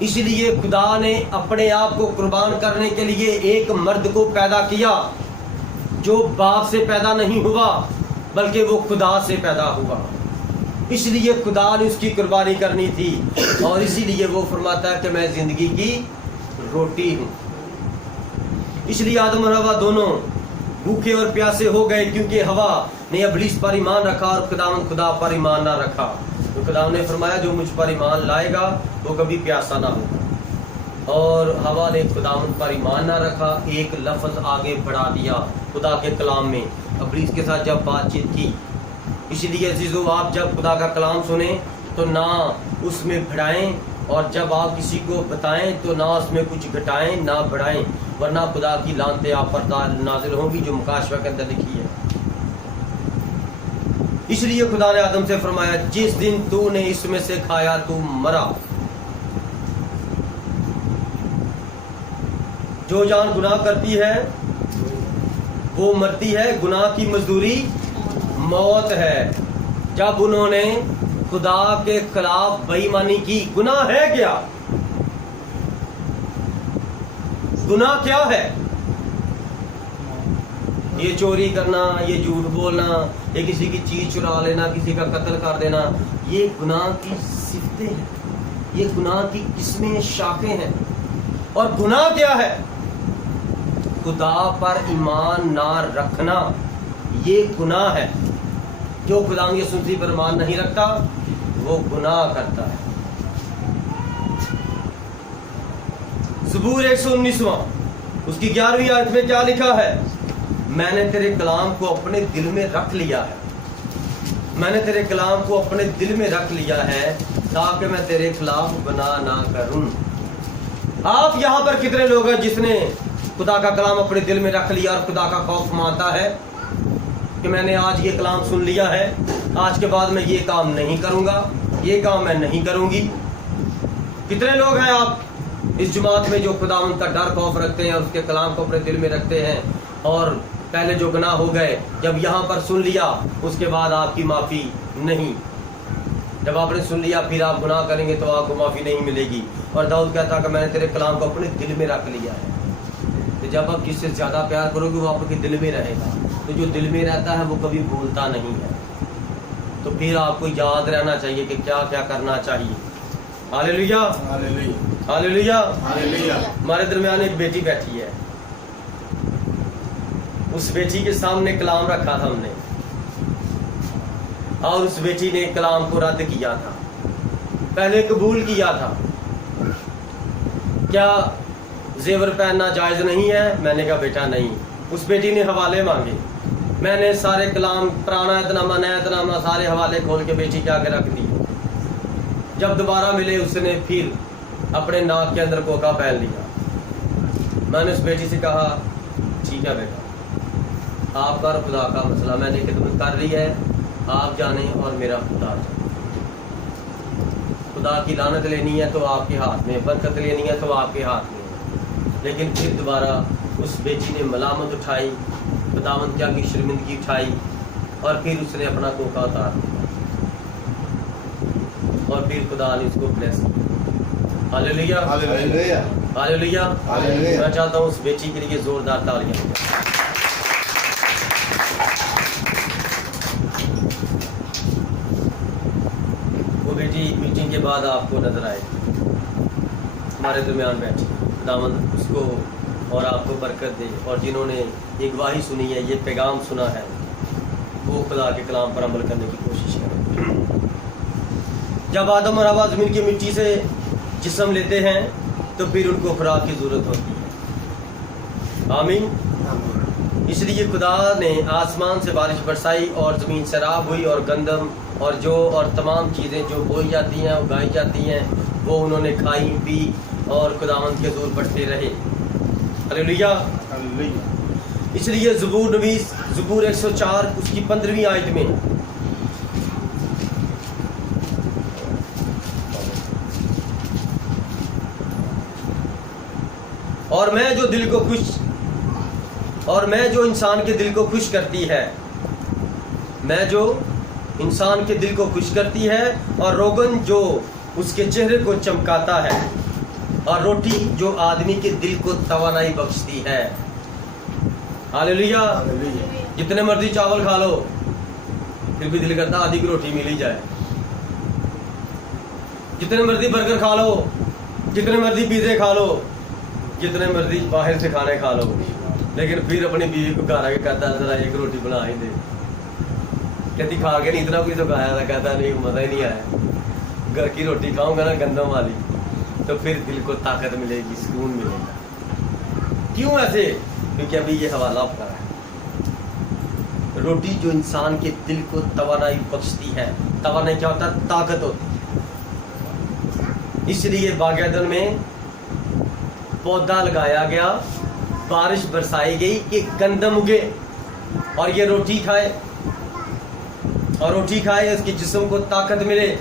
اس لیے خدا نے اپنے آپ کو قربان کرنے کے لیے ایک مرد کو پیدا کیا جو باپ سے پیدا نہیں ہوا بلکہ وہ خدا سے پیدا ہوا. اس لیے خدا نے اس کی قربانی کرنی تھی, اور اسی لیے وہ فرماتا ہے کہ میں زندگی کی روٹی ہوں. اس لیے آدم اور ہوا دونوں بھوکے اور پیاسے ہو گئے کیونکہ ہوا نے ابلیس پر ایمان رکھا اور خدا پر ایمان نہ رکھا. تو خدا نے فرمایا جو مجھ پر ایمان لائے گا وہ کبھی پیاسا نہ ہوگا. اور ہوا نے خداوند پر ایمان نہ رکھا, ایک لفظ آگے بڑھا دیا خدا کے کلام میں ابلیس کے ساتھ جب بات چیت کی. اس لیے عزیزو آپ جب خدا کا کلام سنیں تو نہ اس میں بڑھائیں اور جب آپ کسی کو بتائیں تو نہ اس میں کچھ گھٹائیں نہ بڑھائیں، ورنہ خدا کی لعنتیں آپ پر نازل ہوں گی، جو مکاشفہ کے اندر لکھی ہے۔ اس لیے خدا نے آدم سے فرمایا جس دن تو نے اس میں سے کھایا تو مرا۔ جو جان گناہ کرتی ہے وہ مرتی ہے، گناہ کی مزدوری موت ہے۔ جب انہوں نے خدا کے خلاف بے ایمانی کی، گناہ ہے کیا؟ گناہ کیا ہے؟ یہ چوری کرنا، یہ جھوٹ بولنا، یہ کسی کی چیز چرا لینا، کسی کا قتل کر دینا، یہ گناہ کی صفتیں ہیں، یہ گناہ کی قسمیں، شاخیں ہیں۔ اور گناہ کیا ہے؟ خدا پر ایمان نہ رکھنا، یہ گناہ ہے۔ جو خدا کی سنتی پر ایمان نہیں رکھتا وہ گناہ کرتا ہے۔ زبور 119واں اس کی 11ویں آیت میں کیا لکھا ہے؟ میں نے تیرے کلام کو اپنے دل میں رکھ لیا ہے، میں نے تیرے کلام کو اپنے دل میں رکھ لیا ہے تاکہ میں تیرے خلاف گناہ نہ کروں۔ آپ یہاں پر کتنے لوگ ہیں جس نے خدا کا کلام اپنے دل میں رکھ لیا اور خدا کا خوف مانتا ہے کہ میں نے آج یہ کلام سن لیا ہے، آج کے بعد میں یہ کام نہیں کروں گا، یہ کام میں نہیں کروں گی؟ کتنے لوگ ہیں آپ اس جماعت میں جو خدا ان کا ڈر خوف رکھتے ہیں اور اس کے کلام کو اپنے دل میں رکھتے ہیں، اور پہلے جو گناہ ہو گئے جب یہاں پر سن لیا اس کے بعد آپ کی معافی نہیں؟ جب آپ نے سن لیا پھر آپ گناہ کریں گے تو آپ کو معافی نہیں ملے گی۔ اور داؤد کہتا کہ میں نے تیرے کلام کو اپنے دل میں رکھ لیا ہے۔ تو جب آپ کس سے زیادہ پیار کرو گے وہ آپ کے دل میں رہے گا، تو جو دل میں رہتا ہے وہ کبھی بھولتا نہیں ہے۔ تو پھر آپ کو یاد رہنا چاہیے کہ کیا کیا کرنا چاہیے۔ ہاللیلویا، ہاللیلویا، ہاللیلویا۔ ہمارے درمیان ایک بیٹی بیٹھی ہے، اس بیٹی کے سامنے کلام رکھا تھا ہم نے، اور اس بیٹی نے کلام کو رد کیا تھا، پہلے قبول کیا تھا۔ کیا زیور پہننا جائز نہیں ہے؟ میں نے کہا بیٹا نہیں۔ اس بیٹی نے حوالے مانگے، میں نے سارے کلام، پرانا اعتنامہ نیا اعتنامہ، سارے حوالے کھول کے بیٹی کے آگے رکھ دی۔ جب دوبارہ ملے اس نے پھر اپنے ناک کے اندر کوکا پہن لیا۔ میں نے اس بیٹی سے کہا ٹھیک ہے بیٹا، آپ کا اور خدا کا مسئلہ میں نے خدمت کر لی ہے، آپ جانیں اور میرا خدا جانے۔ خدا کی لعنت لینی ہے تو آپ کے ہاتھ میں، برکت لینی ہے تو آپ کے ہاتھ میں۔ لیکن پھر دوبارہ اس بیٹی نے ملامت اٹھائی، خداوند کیا کی شرمندگی اٹھائی، اور پھر اس نے اپنا کوکا اتار دیا، اور پھر خدا نے اس کو بلیس کیا۔ ہاللیلویا، ہاللیلویا، ہاللیلویا۔ ہاللیلویا۔ میں چاہتا ہوں اس بیٹی کے لیے زوردار تالیاں۔ وہ بیٹی میٹنگ کے بعد آپ کو نظر آئے ہمارے درمیان بیٹھی، خداوند اس کو اور آپ کو برکت دے، اور جنہوں نے یہ گواہی سنی ہے، یہ پیغام سنا ہے، وہ خدا کے کلام پر عمل کرنے کی کوشش کریں۔ جب آدم اور حوا زمین کی مٹی سے جسم لیتے ہیں تو پھر ان کو خوراک کی ضرورت ہوتی ہے۔ آمین۔ اس لیے خدا نے آسمان سے بارش برسائی اور زمین سیراب ہوئی، اور گندم اور جو اور تمام چیزیں جو بوئی جاتی ہیں اگائی جاتی ہیں وہ انہوں نے کھائی پی اور خداوند کے حضور بڑھتے رہے۔ ہاللیلویا۔ اس لیے زبور نویس زبور 104 اس کی 15ویں آیت میں اور میں جو انسان کے دل کو خوش کرتی ہے، میں جو انسان کے دل کو خوش کرتی ہے، اور روغن جو اس کے چہرے کو چمکاتا ہے، اور روٹی جو آدمی کے دل کو توانائی بخشتی ہے۔ ہاللیلویا۔ جتنے مرضی چاول کھا لو پھر بھی دل کرتا آدھی کی روٹی مل ہی جائے، جتنے مرضی برگر کھا لو، جتنے مرضی پیزے کھا لو، جتنے مرضی باہر سے کھانے کھا لو، لیکن پھر اپنی بیوی کو گھر آ کے کہتا ہے ذرا ایک روٹی بنا ہی دے، کہتی کھا کے نہیں اتنا کوئی تو کھایا تھا، کہتا نہیں مزہ ہی نہیں آیا، گھر کی روٹی کھاؤں گا نا گندم والی تو پھر دل کو طاقت ملے گی، سکون ملے گا۔ کیوں ایسے؟ کیونکہ ابھی یہ حوالہ آپ کا ہے۔ روٹی جو انسان کے دل کو توانائی بخشتی ہے، توانائی کیا ہوتا ہے؟ طاقت ہوتی ہے۔ اس لیے باغ عدن میں پودا لگایا گیا, بارش برسائی گئی کہ گندم اگے اور یہ روٹی کھائے, اور روٹی کھائے اس کے جسم کو طاقت ملے.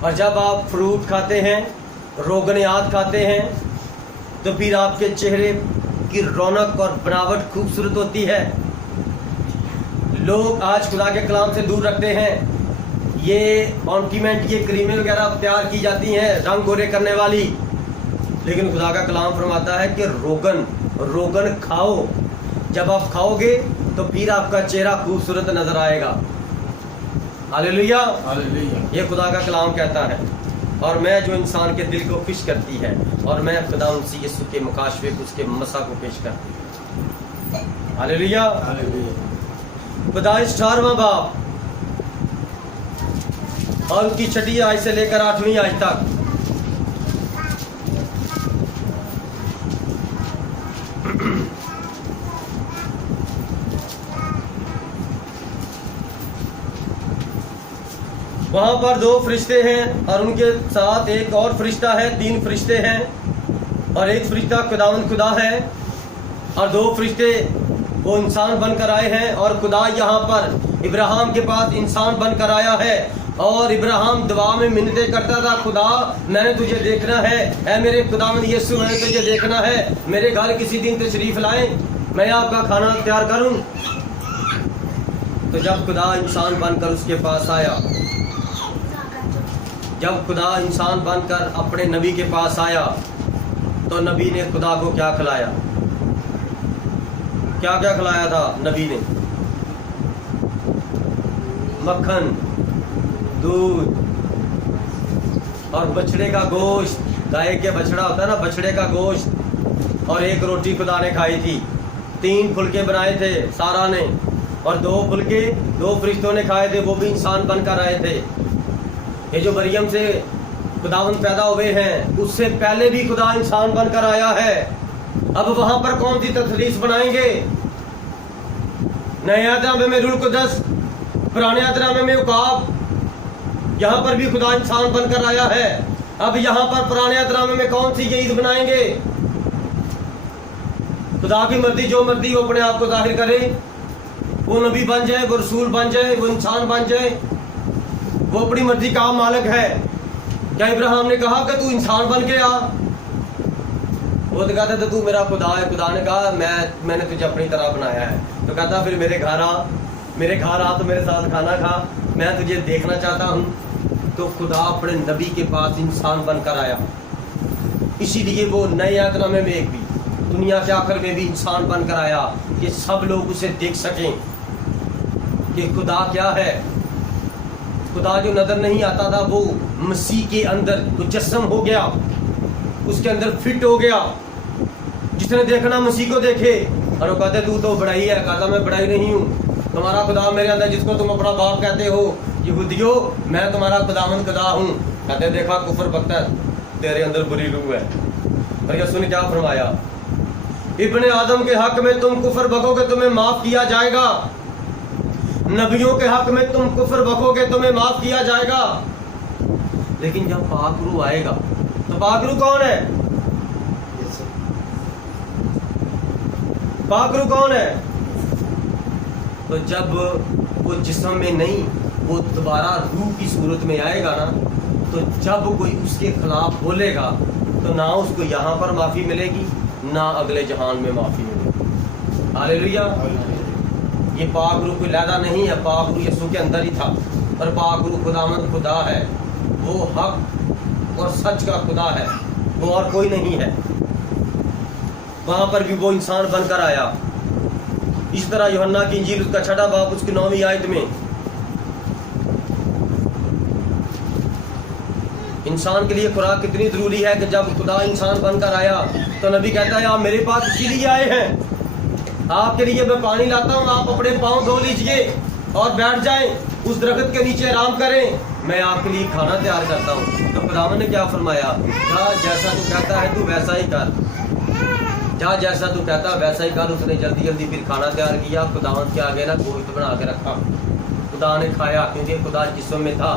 اور جب آپ فروٹ کھاتے ہیں, روغنیات کھاتے ہیں, تو پھر آپ کے چہرے کی رونق اور بناوٹ خوبصورت ہوتی ہے. لوگ آج خدا کے کلام سے دور رکھتے ہیں, یہ آنٹیمنٹ, یہ کریمیں وغیرہ تیار کی جاتی ہیں رنگ گورے کرنے والی, لیکن خدا کا کلام فرماتا ہے کہ روغن کھاؤ. جب آپ کھاؤ گے تو پھر آپ کا چہرہ خوبصورت نظر آئے گا. ہاللیلویا, یہ خدا کا کلام کہتا ہے. اور میں جو انسان کے دل کو خوش کرتی ہے, اور میں خدا مسیح یسوع کے مکاشفے کو, اس کے مسا کو پیش کرتی ہوں. ہاللیلویا. پیدائش 18واں باب اور اس کی 6 آیت سے لے کر 8ویں آیت تک. وہاں پر 2 فرشتے ہیں اور ان کے ساتھ ایک اور فرشتہ ہے. 3 فرشتے ہیں اور ایک فرشتہ خداوند خدا ہے, اور 2 فرشتے وہ انسان بن کر آئے ہیں. اور خدا یہاں پر ابراہیم کے پاس انسان بن کر آیا ہے, اور ابراہیم دعا میں منتیں کرتا تھا, خدا میں نے تجھے دیکھنا ہے, اے میرے خداوند یسوع میں نے تجھے دیکھنا ہے, میرے گھر کسی دن تشریف لائیں, میں آپ کا کھانا تیار کروں. تو جب خدا انسان بن کر اس کے پاس آیا, جب خدا انسان بن کر اپنے نبی کے پاس آیا, تو نبی نے خدا کو کیا کھلایا؟ کیا کیا کھلایا تھا نبی نے؟ مکھن, دودھ اور بچڑے کا گوشت. گائے کے بچڑا ہوتا ہے نا, بچڑے کا گوشت, اور ایک روٹی خدا نے کھائی تھی. 3 پھلکے بنائے تھے سارا نے, اور 2 پھلکے 2 فرشتوں نے کھائے تھے, وہ بھی انسان بن کر آئے تھے. یہ جو مریم سے خداوند پیدا ہوئے ہیں, اس سے پہلے بھی خدا انسان بن کر آیا ہے. اب وہاں پر کون سی تثلیث بنائیں گے؟ نئے عہد نامے میں روح القدس, پرانے عہد نامے میں عقاب. یہاں پر بھی خدا انسان بن کر آیا ہے. اب یہاں پر پرانے عہد نامے میں کون سی عید بنائیں گے؟ خدا کی مرضی, جو مرضی وہ اپنے آپ کو ظاہر کرے, وہ نبی بن جائے, وہ رسول بن جائے, وہ انسان بن جائے, وہ اپنی مرضی کا مالک ہے. کیا ابراہیم نے کہا کہ تو انسان بن کے آ؟ وہ تو کہتا تو میرا خدا ہے. خدا نے کہا میں نے تجھے اپنی طرح بنایا ہے. تو کہتا پھر میرے گھر آ تو میرے ساتھ کھانا کھا, میں تجھے دیکھنا چاہتا ہوں. تو خدا اپنے نبی کے پاس انسان بن کر آیا. اسی لیے وہ نئے عہد نامے میں ایک بھی, دنیا کے آخر میں بھی انسان بن کر آیا, کہ سب لوگ اسے دیکھ سکیں کہ خدا کیا ہے. خدا جو نظر نہیں آتا تھا وہ مسیح کے اندر مجسم ہو گیا, اس کے اندر فٹ ہو گیا. جس نے دیکھنا مسیح کو دیکھے. اور وہ کہتے تو بڑائی ہے. کہتا میں بڑائی نہیں ہوں, تمہارا خدا میرے اندر جس کو تم اپنا باپ کہتے ہو, یہودیو میں تمہارا خداوند خدا ہوں. کہتے دیکھا کفر بکتا ہے, تیرے اندر بری روح ہے. اور یسوع نے کیا فرمایا؟ ابن آدم کے حق میں تم کفر بکو گے تمہیں معاف کیا جائے گا, نبیوں کے حق میں تم کفر بکو گے تمہیں معاف کیا جائے گا. لیکن جب پاک روح آئے گا, تو پاک روح کون ہے؟ پاک روح کون ہے؟ تو جب وہ جسم میں نہیں, وہ دوبارہ روح کی صورت میں آئے گا نا, تو جب کوئی اس کے خلاف بولے گا تو نہ اس کو یہاں پر معافی ملے گی, نہ اگلے جہان میں معافی ملے گی. ہاللیلویا. یہ پاک روح کوئی لیدا نہیں ہے, پاک روح یسوع کے اندر ہی تھا. اور پاک روح خداوند خدا ہے, وہ حق اور سچ کا خدا ہے, وہ اور کوئی نہیں ہے. وہاں پر بھی وہ انسان بن کر آیا. اس طرح یوحنا کی انجیل اس کا 6 باب اس کی 9ویں آیت میں انسان کے لیے خوراک کتنی ضروری ہے, کہ جب خدا انسان بن کر آیا تو نبی کہتا ہے آپ میرے پاس اسی لیے آئے ہیں, آپ کے لیے میں پانی لاتا ہوں, آپ اپنے پاؤں دھو لیجئے اور بیٹھ جائیں, اس درخت کے نیچے آرام کریں, میں آپ کے لیے کھانا تیار کرتا ہوں. تو خداوند نے کیا فرمایا؟ جا جیسا تو کہتا ہے تو ویسا ہی کر, جا جیسا تو کہتا ہے ویسا ہی کر. اس نے جلدی جلدی پھر کھانا تیار کیا. خداوند کے آگے نا گوشت بنا کے رکھا, خدا نے کھایا, کیونکہ خدا جسم میں تھا.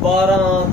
12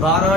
12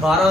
12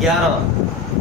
11,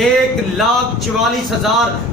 1,44,000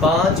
5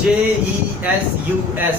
JESUS,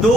2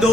2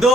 2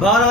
12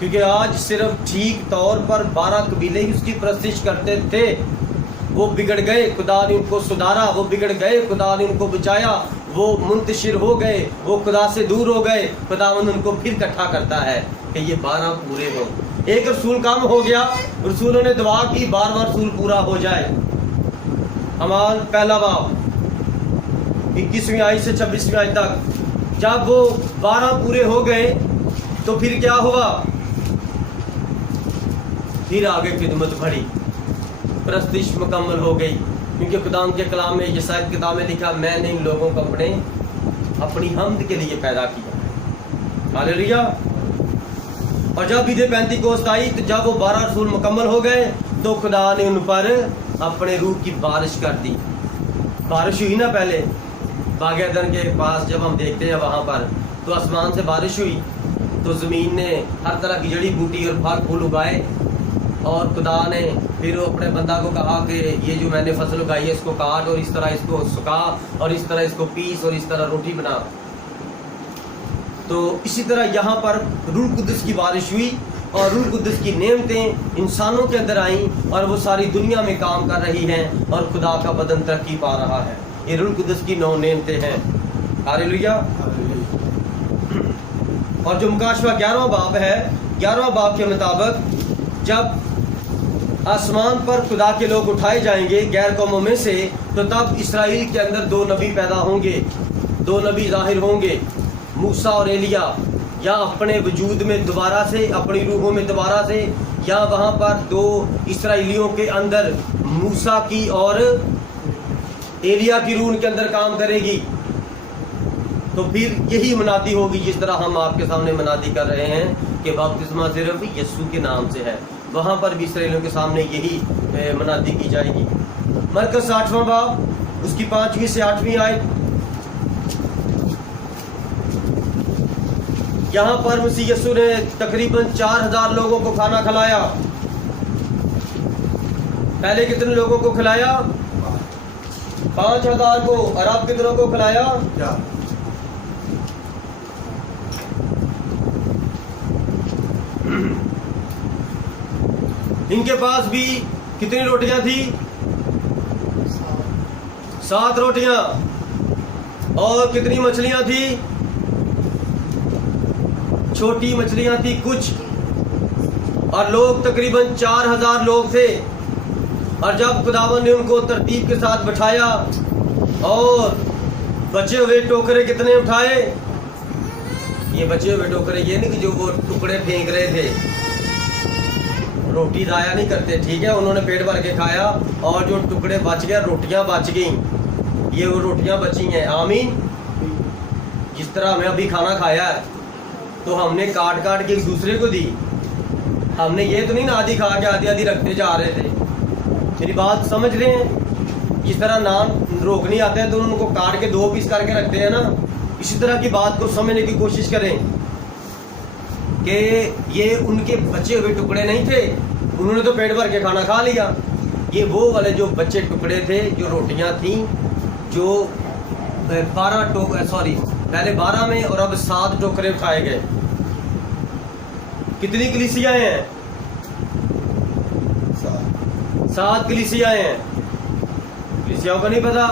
کیونکہ آج صرف ٹھیک طور پر 12 قبیلے ہی اس کی پرستش کرتے تھے. وہ بگڑ گئے, خدا نے ان کو سدھارا. وہ بگڑ گئے, خدا نے ان کو بچایا. وہ منتشر ہو گئے, وہ خدا سے دور ہو گئے. خداوند ان کو پھر اکٹھا کرتا ہے کہ یہ 12 پورے ہوں. ایک رسول کم ہو گیا, رسولوں نے دعا کی 12واں رسول پورا ہو جائے. اعمال پہلا باب 21ویں آیت سے 26ویں آیت تک. جب وہ 12 پورے ہو گئے تو پھر کیا ہوا؟ پھر آگے خدمت بڑھی, پرستش مکمل ہو گئی. کیونکہ خدا کے کلام میں یسایا کی کتاب میں لکھا, میں نے ان لوگوں کو اپنی حمد کے لیے پیدا کیا. ہاللیلویا. اور جب عید پینتیکوست آئی تو جب وہ 12 رسول مکمل ہو گئے تو خدا نے ان پر اپنے روح کی بارش کر دی. بارش ہوئی نا پہلے باغ عدن کے پاس, جب ہم دیکھتے ہیں وہاں پر تو آسمان سے بارش ہوئی تو زمین نے ہر طرح کی جڑی بوٹی اور پھل پھول اگائے. اور خدا نے پھر اپنے بندہ کو کہا کہ یہ جو میں نے فصل اگائی ہے اس کو کاٹ, اور اس طرح اس کو سکھا, اور اس طرح اس کو پیس, اور اس طرح روٹی بنا. تو اسی طرح یہاں پر روح القدس کی بارش ہوئی اور روح القدس کی نعمتیں انسانوں کے اندر آئیں اور وہ ساری دنیا میں کام کر رہی ہیں اور خدا کا بدن ترقی پا رہا ہے. یہ روح القدس کی 9 نعمتیں ہیں. ہاللیلویا. اور جو مکاشفہ 11واں باب ہے, 11واں باب کے مطابق جب آسمان پر خدا کے لوگ اٹھائے جائیں گے غیر قوموں میں سے, تو تب اسرائیل کے اندر 2 نبی پیدا ہوں گے, 2 نبی ظاہر ہوں گے, موسیٰ اور ایلیا. یا اپنے وجود میں دوبارہ سے, اپنی روحوں میں دوبارہ سے, یا وہاں پر 2 اسرائیلیوں کے اندر موسیٰ کی اور ایلیا کی روح کے اندر کام کرے گی. تو پھر یہی منادی ہوگی جس طرح ہم آپ کے سامنے منادی کر رہے ہیں کہ بپتسمہ صرف یسوع کے نام سے ہے. وہاں پر بھی اسرائیلیوں کے سامنے یہی منادی کی جائے گی. مرکز 8واں باب اس کی 5ویں سے 8ویں آیت. یہاں پر مسیح یسوع نے تقریباً 4000 لوگوں کو کھانا کھلایا. پہلے کتنے لوگوں کو کھلایا؟ 5000 کو. اور اب کتنوں کو کھلایا؟ ان کے پاس بھی کتنی روٹیاں تھی؟ 7 روٹیاں. اور کتنی مچھلیاں تھی؟ چھوٹی مچھلیاں تھی کچھ. اور لوگ تقریباً 4000 لوگ تھے. اور جب خداوند نے ان کو ترتیب کے ساتھ بٹھایا اور بچے ہوئے ٹوکرے کتنے اٹھائے؟ یہ بچے ہوئے ٹوکرے یہ نہیں کہ جو وہ ٹکڑے پھینک رہے تھے, روٹی ضائع نہیں کرتے, ٹھیک ہے, انہوں نے پیٹ بھر کے کھایا اور جو ٹکڑے بچ گئے, روٹیاں بچ گئیں, یہ وہ روٹیاں بچی ہیں. آمین. جس طرح ہمیں ابھی کھانا کھایا ہے تو ہم نے کاٹ کاٹ کے ایک دوسرے کو دی. ہم نے یہ تو نہیں نا آدھی کھا کے آدھی آدھی رکھتے جا رہے تھے. میری بات سمجھ رہے ہیں؟ جس طرح نان روکنے آتے ہیں تو ان کو کاٹ کے 2 پیس کر کے رکھتے ہیں نا, اسی طرح کی بات کو سمجھنے کی کوشش کریں کہ یہ ان کے بچے ہوئے ٹکڑے نہیں تھے, انہوں نے تو پیٹ بھر کے کھانا کھا لیا. یہ وہ والے جو بچے ٹکڑے تھے, جو روٹیاں تھیں, جو پہلے 12 میں اور اب 7 ٹوکرے اٹھائے گئے. کتنی کلیسیاں ہیں؟ 7 کلیسیاں ہیں. کلیسیاں کو نہیں پتا.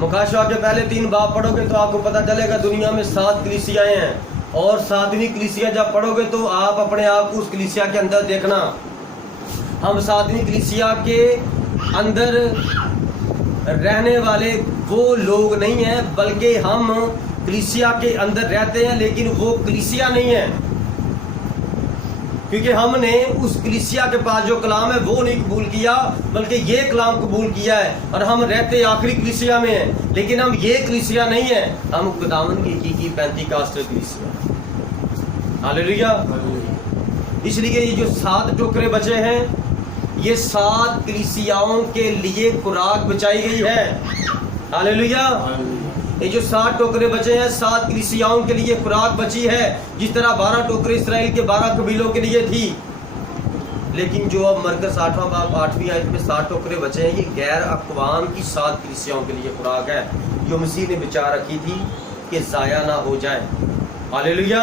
مکاشفہ کے پہلے 3 باب پڑھو گے تو آپ کو پتا چلے گا دنیا میں 7 کلیسیاں ہیں. اور 7ویں کلیسیا جب پڑھو گے تو آپ اپنے آپ کو اس کلیسیا کے اندر دیکھنا. ہم 7ویں کلیسیا کے اندر رہنے والے وہ لوگ نہیں ہیں, بلکہ ہم کلیسیا کے اندر رہتے ہیں لیکن وہ کلیسیا نہیں ہے, کیونکہ ہم نے اس کلیسیا کے پاس جو کلام ہے وہ نہیں قبول کیا بلکہ یہ کلام قبول کیا ہے. اور ہم رہتے آخری کلیسیا میں ہیں لیکن ہم یہ کلیسیا نہیں ہے, ہم خداوند کی حقیقی پینتیکاسٹل کلیسیا. ہاللیلویا. اس لیے یہ جو 7 ٹوکرے بچے ہیں یہ 7 کلیسیاؤں کے لیے خوراک بچائی گئی ہے. ہاللیلویا. یہ جو 7 ٹوکرے بچے ہیں 7 کلیسیاؤں کے لیے خوراک بچی ہے, جس طرح 12 ٹوکرے اسرائیل کے 12 قبیلوں کے لیے تھی. لیکن جو اب مرکز 8واں باب 8ویں آیت میں 7 ٹوکرے بچے ہیں یہ غیر اقوام کی 7 کلیسیاؤں کے لیے خوراک ہے جو مسیح نے بچا رکھی تھی کہ ضائع نہ ہو جائے. ہاللیلویا.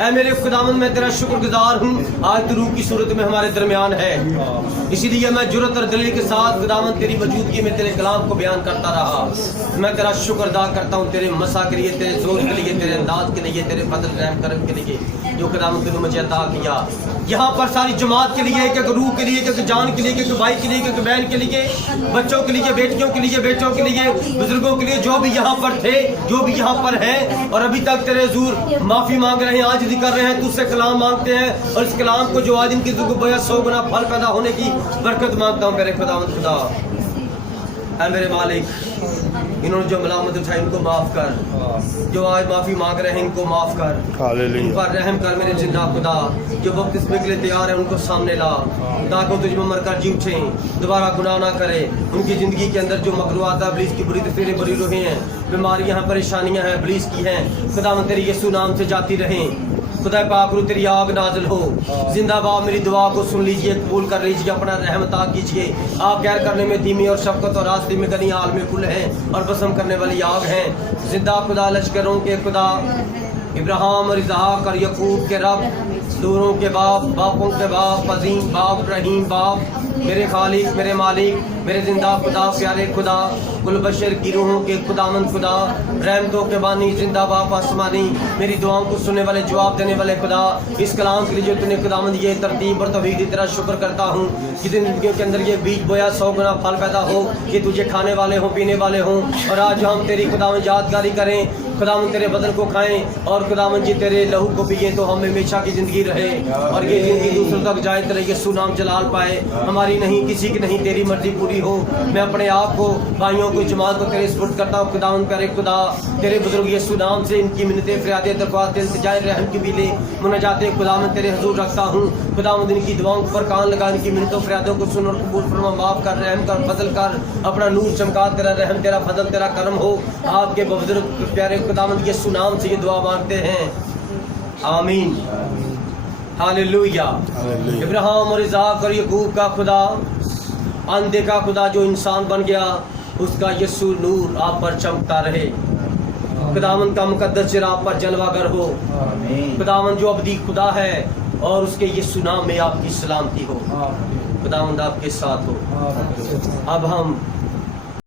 اے میرے خداوند میں تیرا شکر گزار ہوں آج تو روح کی صورت میں ہمارے درمیان ہے، اسی لیے میں جرأت اور دلیری کے ساتھ خداوند تیری موجودگی میں تیرے کلام کو بیان کرتا رہا۔ میں تیرا شکر ادا کرتا ہوں تیرے مسا کے لیے، تیرے زور کے لیے، تیرے انداز کے لیے، تیرے فضل رحم کرم کے لیے جو خداوند نے مجھے عطا کیا۔ یہاں پر ساری جماعت کے لیے، ایک ایک روح کے لیے، ایک ایک جان کے لیے، ایک ایک بھائی کے لیے، ایک ایک بہن کے لیے، بچوں کے لیے، بیٹیوں کے لیے، بیٹوں کے لیے، بزرگوں کے لیے، جو بھی یہاں پر تھے، جو بھی یہاں پر ہیں اور ابھی تک تیرے حضور معافی مانگ رہے ہیں، عاجزی کر رہے ہیں، تجھ سے کلام مانگتے ہیں، اور اس کلام کو جو آج ان کی زندگی بیا 100 گنا پھل پیدا ہونے کی برکت مانگتا ہوں میرے خداوند خدا۔ اے میرے مالک، انہوں نے جو ملامت اٹھائی ان کو معاف کر، جو آج معافی مانگ رہے ہیں ان کو معاف کر، ان پر رحم کر میرے زندہ خدا۔ جو بپتسمے کے لیے تیار ہیں ان کو سامنے لا تاکہ وہ تجھ میں مر کر جی اٹھیں، دوبارہ گناہ نہ کرے۔ ان کی زندگی کے اندر جو مکروہات ہیں، ابلیس کی بری تصویریں بری روحیں ہیں، بیماریاں ہیں، پریشانیاں ہیں ابلیس کی ہیں، خداوند تیرے یسوع نام سے جاتی رہیں۔ خدا پاک رو تیری آگ نازل ہو۔ زندہ باب میری دعا کو سن لیجئے، قبول کر لیجئے، اپنا رحم عطا کیجئے۔ آپ غیر کرنے میں دھیمی اور شفقت اور راستے میں گنی، حال میں کھل ہیں اور بسم کرنے والی آگ ہیں۔ زندہ خدا، لشکروں کے خدا، ابراہیم اور اسحاق اور یعقوب کے رب، دوروں کے باپ، باپوں کے باپ، عظیم باپ، رحیم باپ، میرے خالق، میرے مالک، میرے زندہ خدا، پیارے خدا، کل بشر کی روحوں کے خداوند خدا، رحمتوں کے بانی، زندہ باپ آسمانی، میری دعاؤں کو سننے والے، جواب دینے والے خدا، اس کلام کے لیے جو تو نے خداوند یہ ترتیب اور توحید دی، تیرا شکر کرتا ہوں کہ زندگیوں کے اندر یہ بیج بویا 100 گنا پھل پیدا ہو، کہ تجھے کھانے والے ہوں، پینے والے ہوں، اور آج ہم تیری خداوند یادگاری کریں، خداوند تیرے بدن کو کھائیں، اور خداوند جی تیرے لہو کو پیئیں تو ہمیں ہمیشہ کی زندگی رہے، اور یہ زندگی دوسروں تک جائے، تیرے یسوع نام جلال پائے، ہماری نہیں، کسی کی نہیں، تیری مرضی پوری ہو۔ میں اپنے آپ کو، بھائیوں کو، جماعت کو تیرے سپرد کرتا ہوں خداوند، پیارے خدا، تیرے بزرگ یسوع نام سے ان کی منتیں، فریادیں، درخواستیں، التجائیں، رحم کی بیلیں، مناجاتیں خداوند تیرے حضور رکھتا ہوں۔ خداوند ان کی دعاؤں پر کان لگا، ان کی منتوں فریادوں کو سن اور قبول فرما، معاف کر، رحم کر، فضل کر، اپنا نور چمکا، تیرا رحم، تیرا فضل، تیرا کرم ہو۔ آپ کے بزرگ پیارے خداوند یسوع نام سے یہ دعا مانگتے ہیں، آمین، ہاللویہ۔ ابراہیم اور اسحاق اور یعقوب کا خدا، اندھے خدا جو انسان بن گیا، اس کا یسوع نور آپ پر چمکتا رہے۔ خداوند کا مقدس چہرہ آپ پر جلوہ گر ہو۔ خداوند جو ابدی خدا ہے اور اس کے یسوع نام میں آپ کی سلامتی ہو۔ خداوند آپ کے ساتھ ہو۔ اب ہم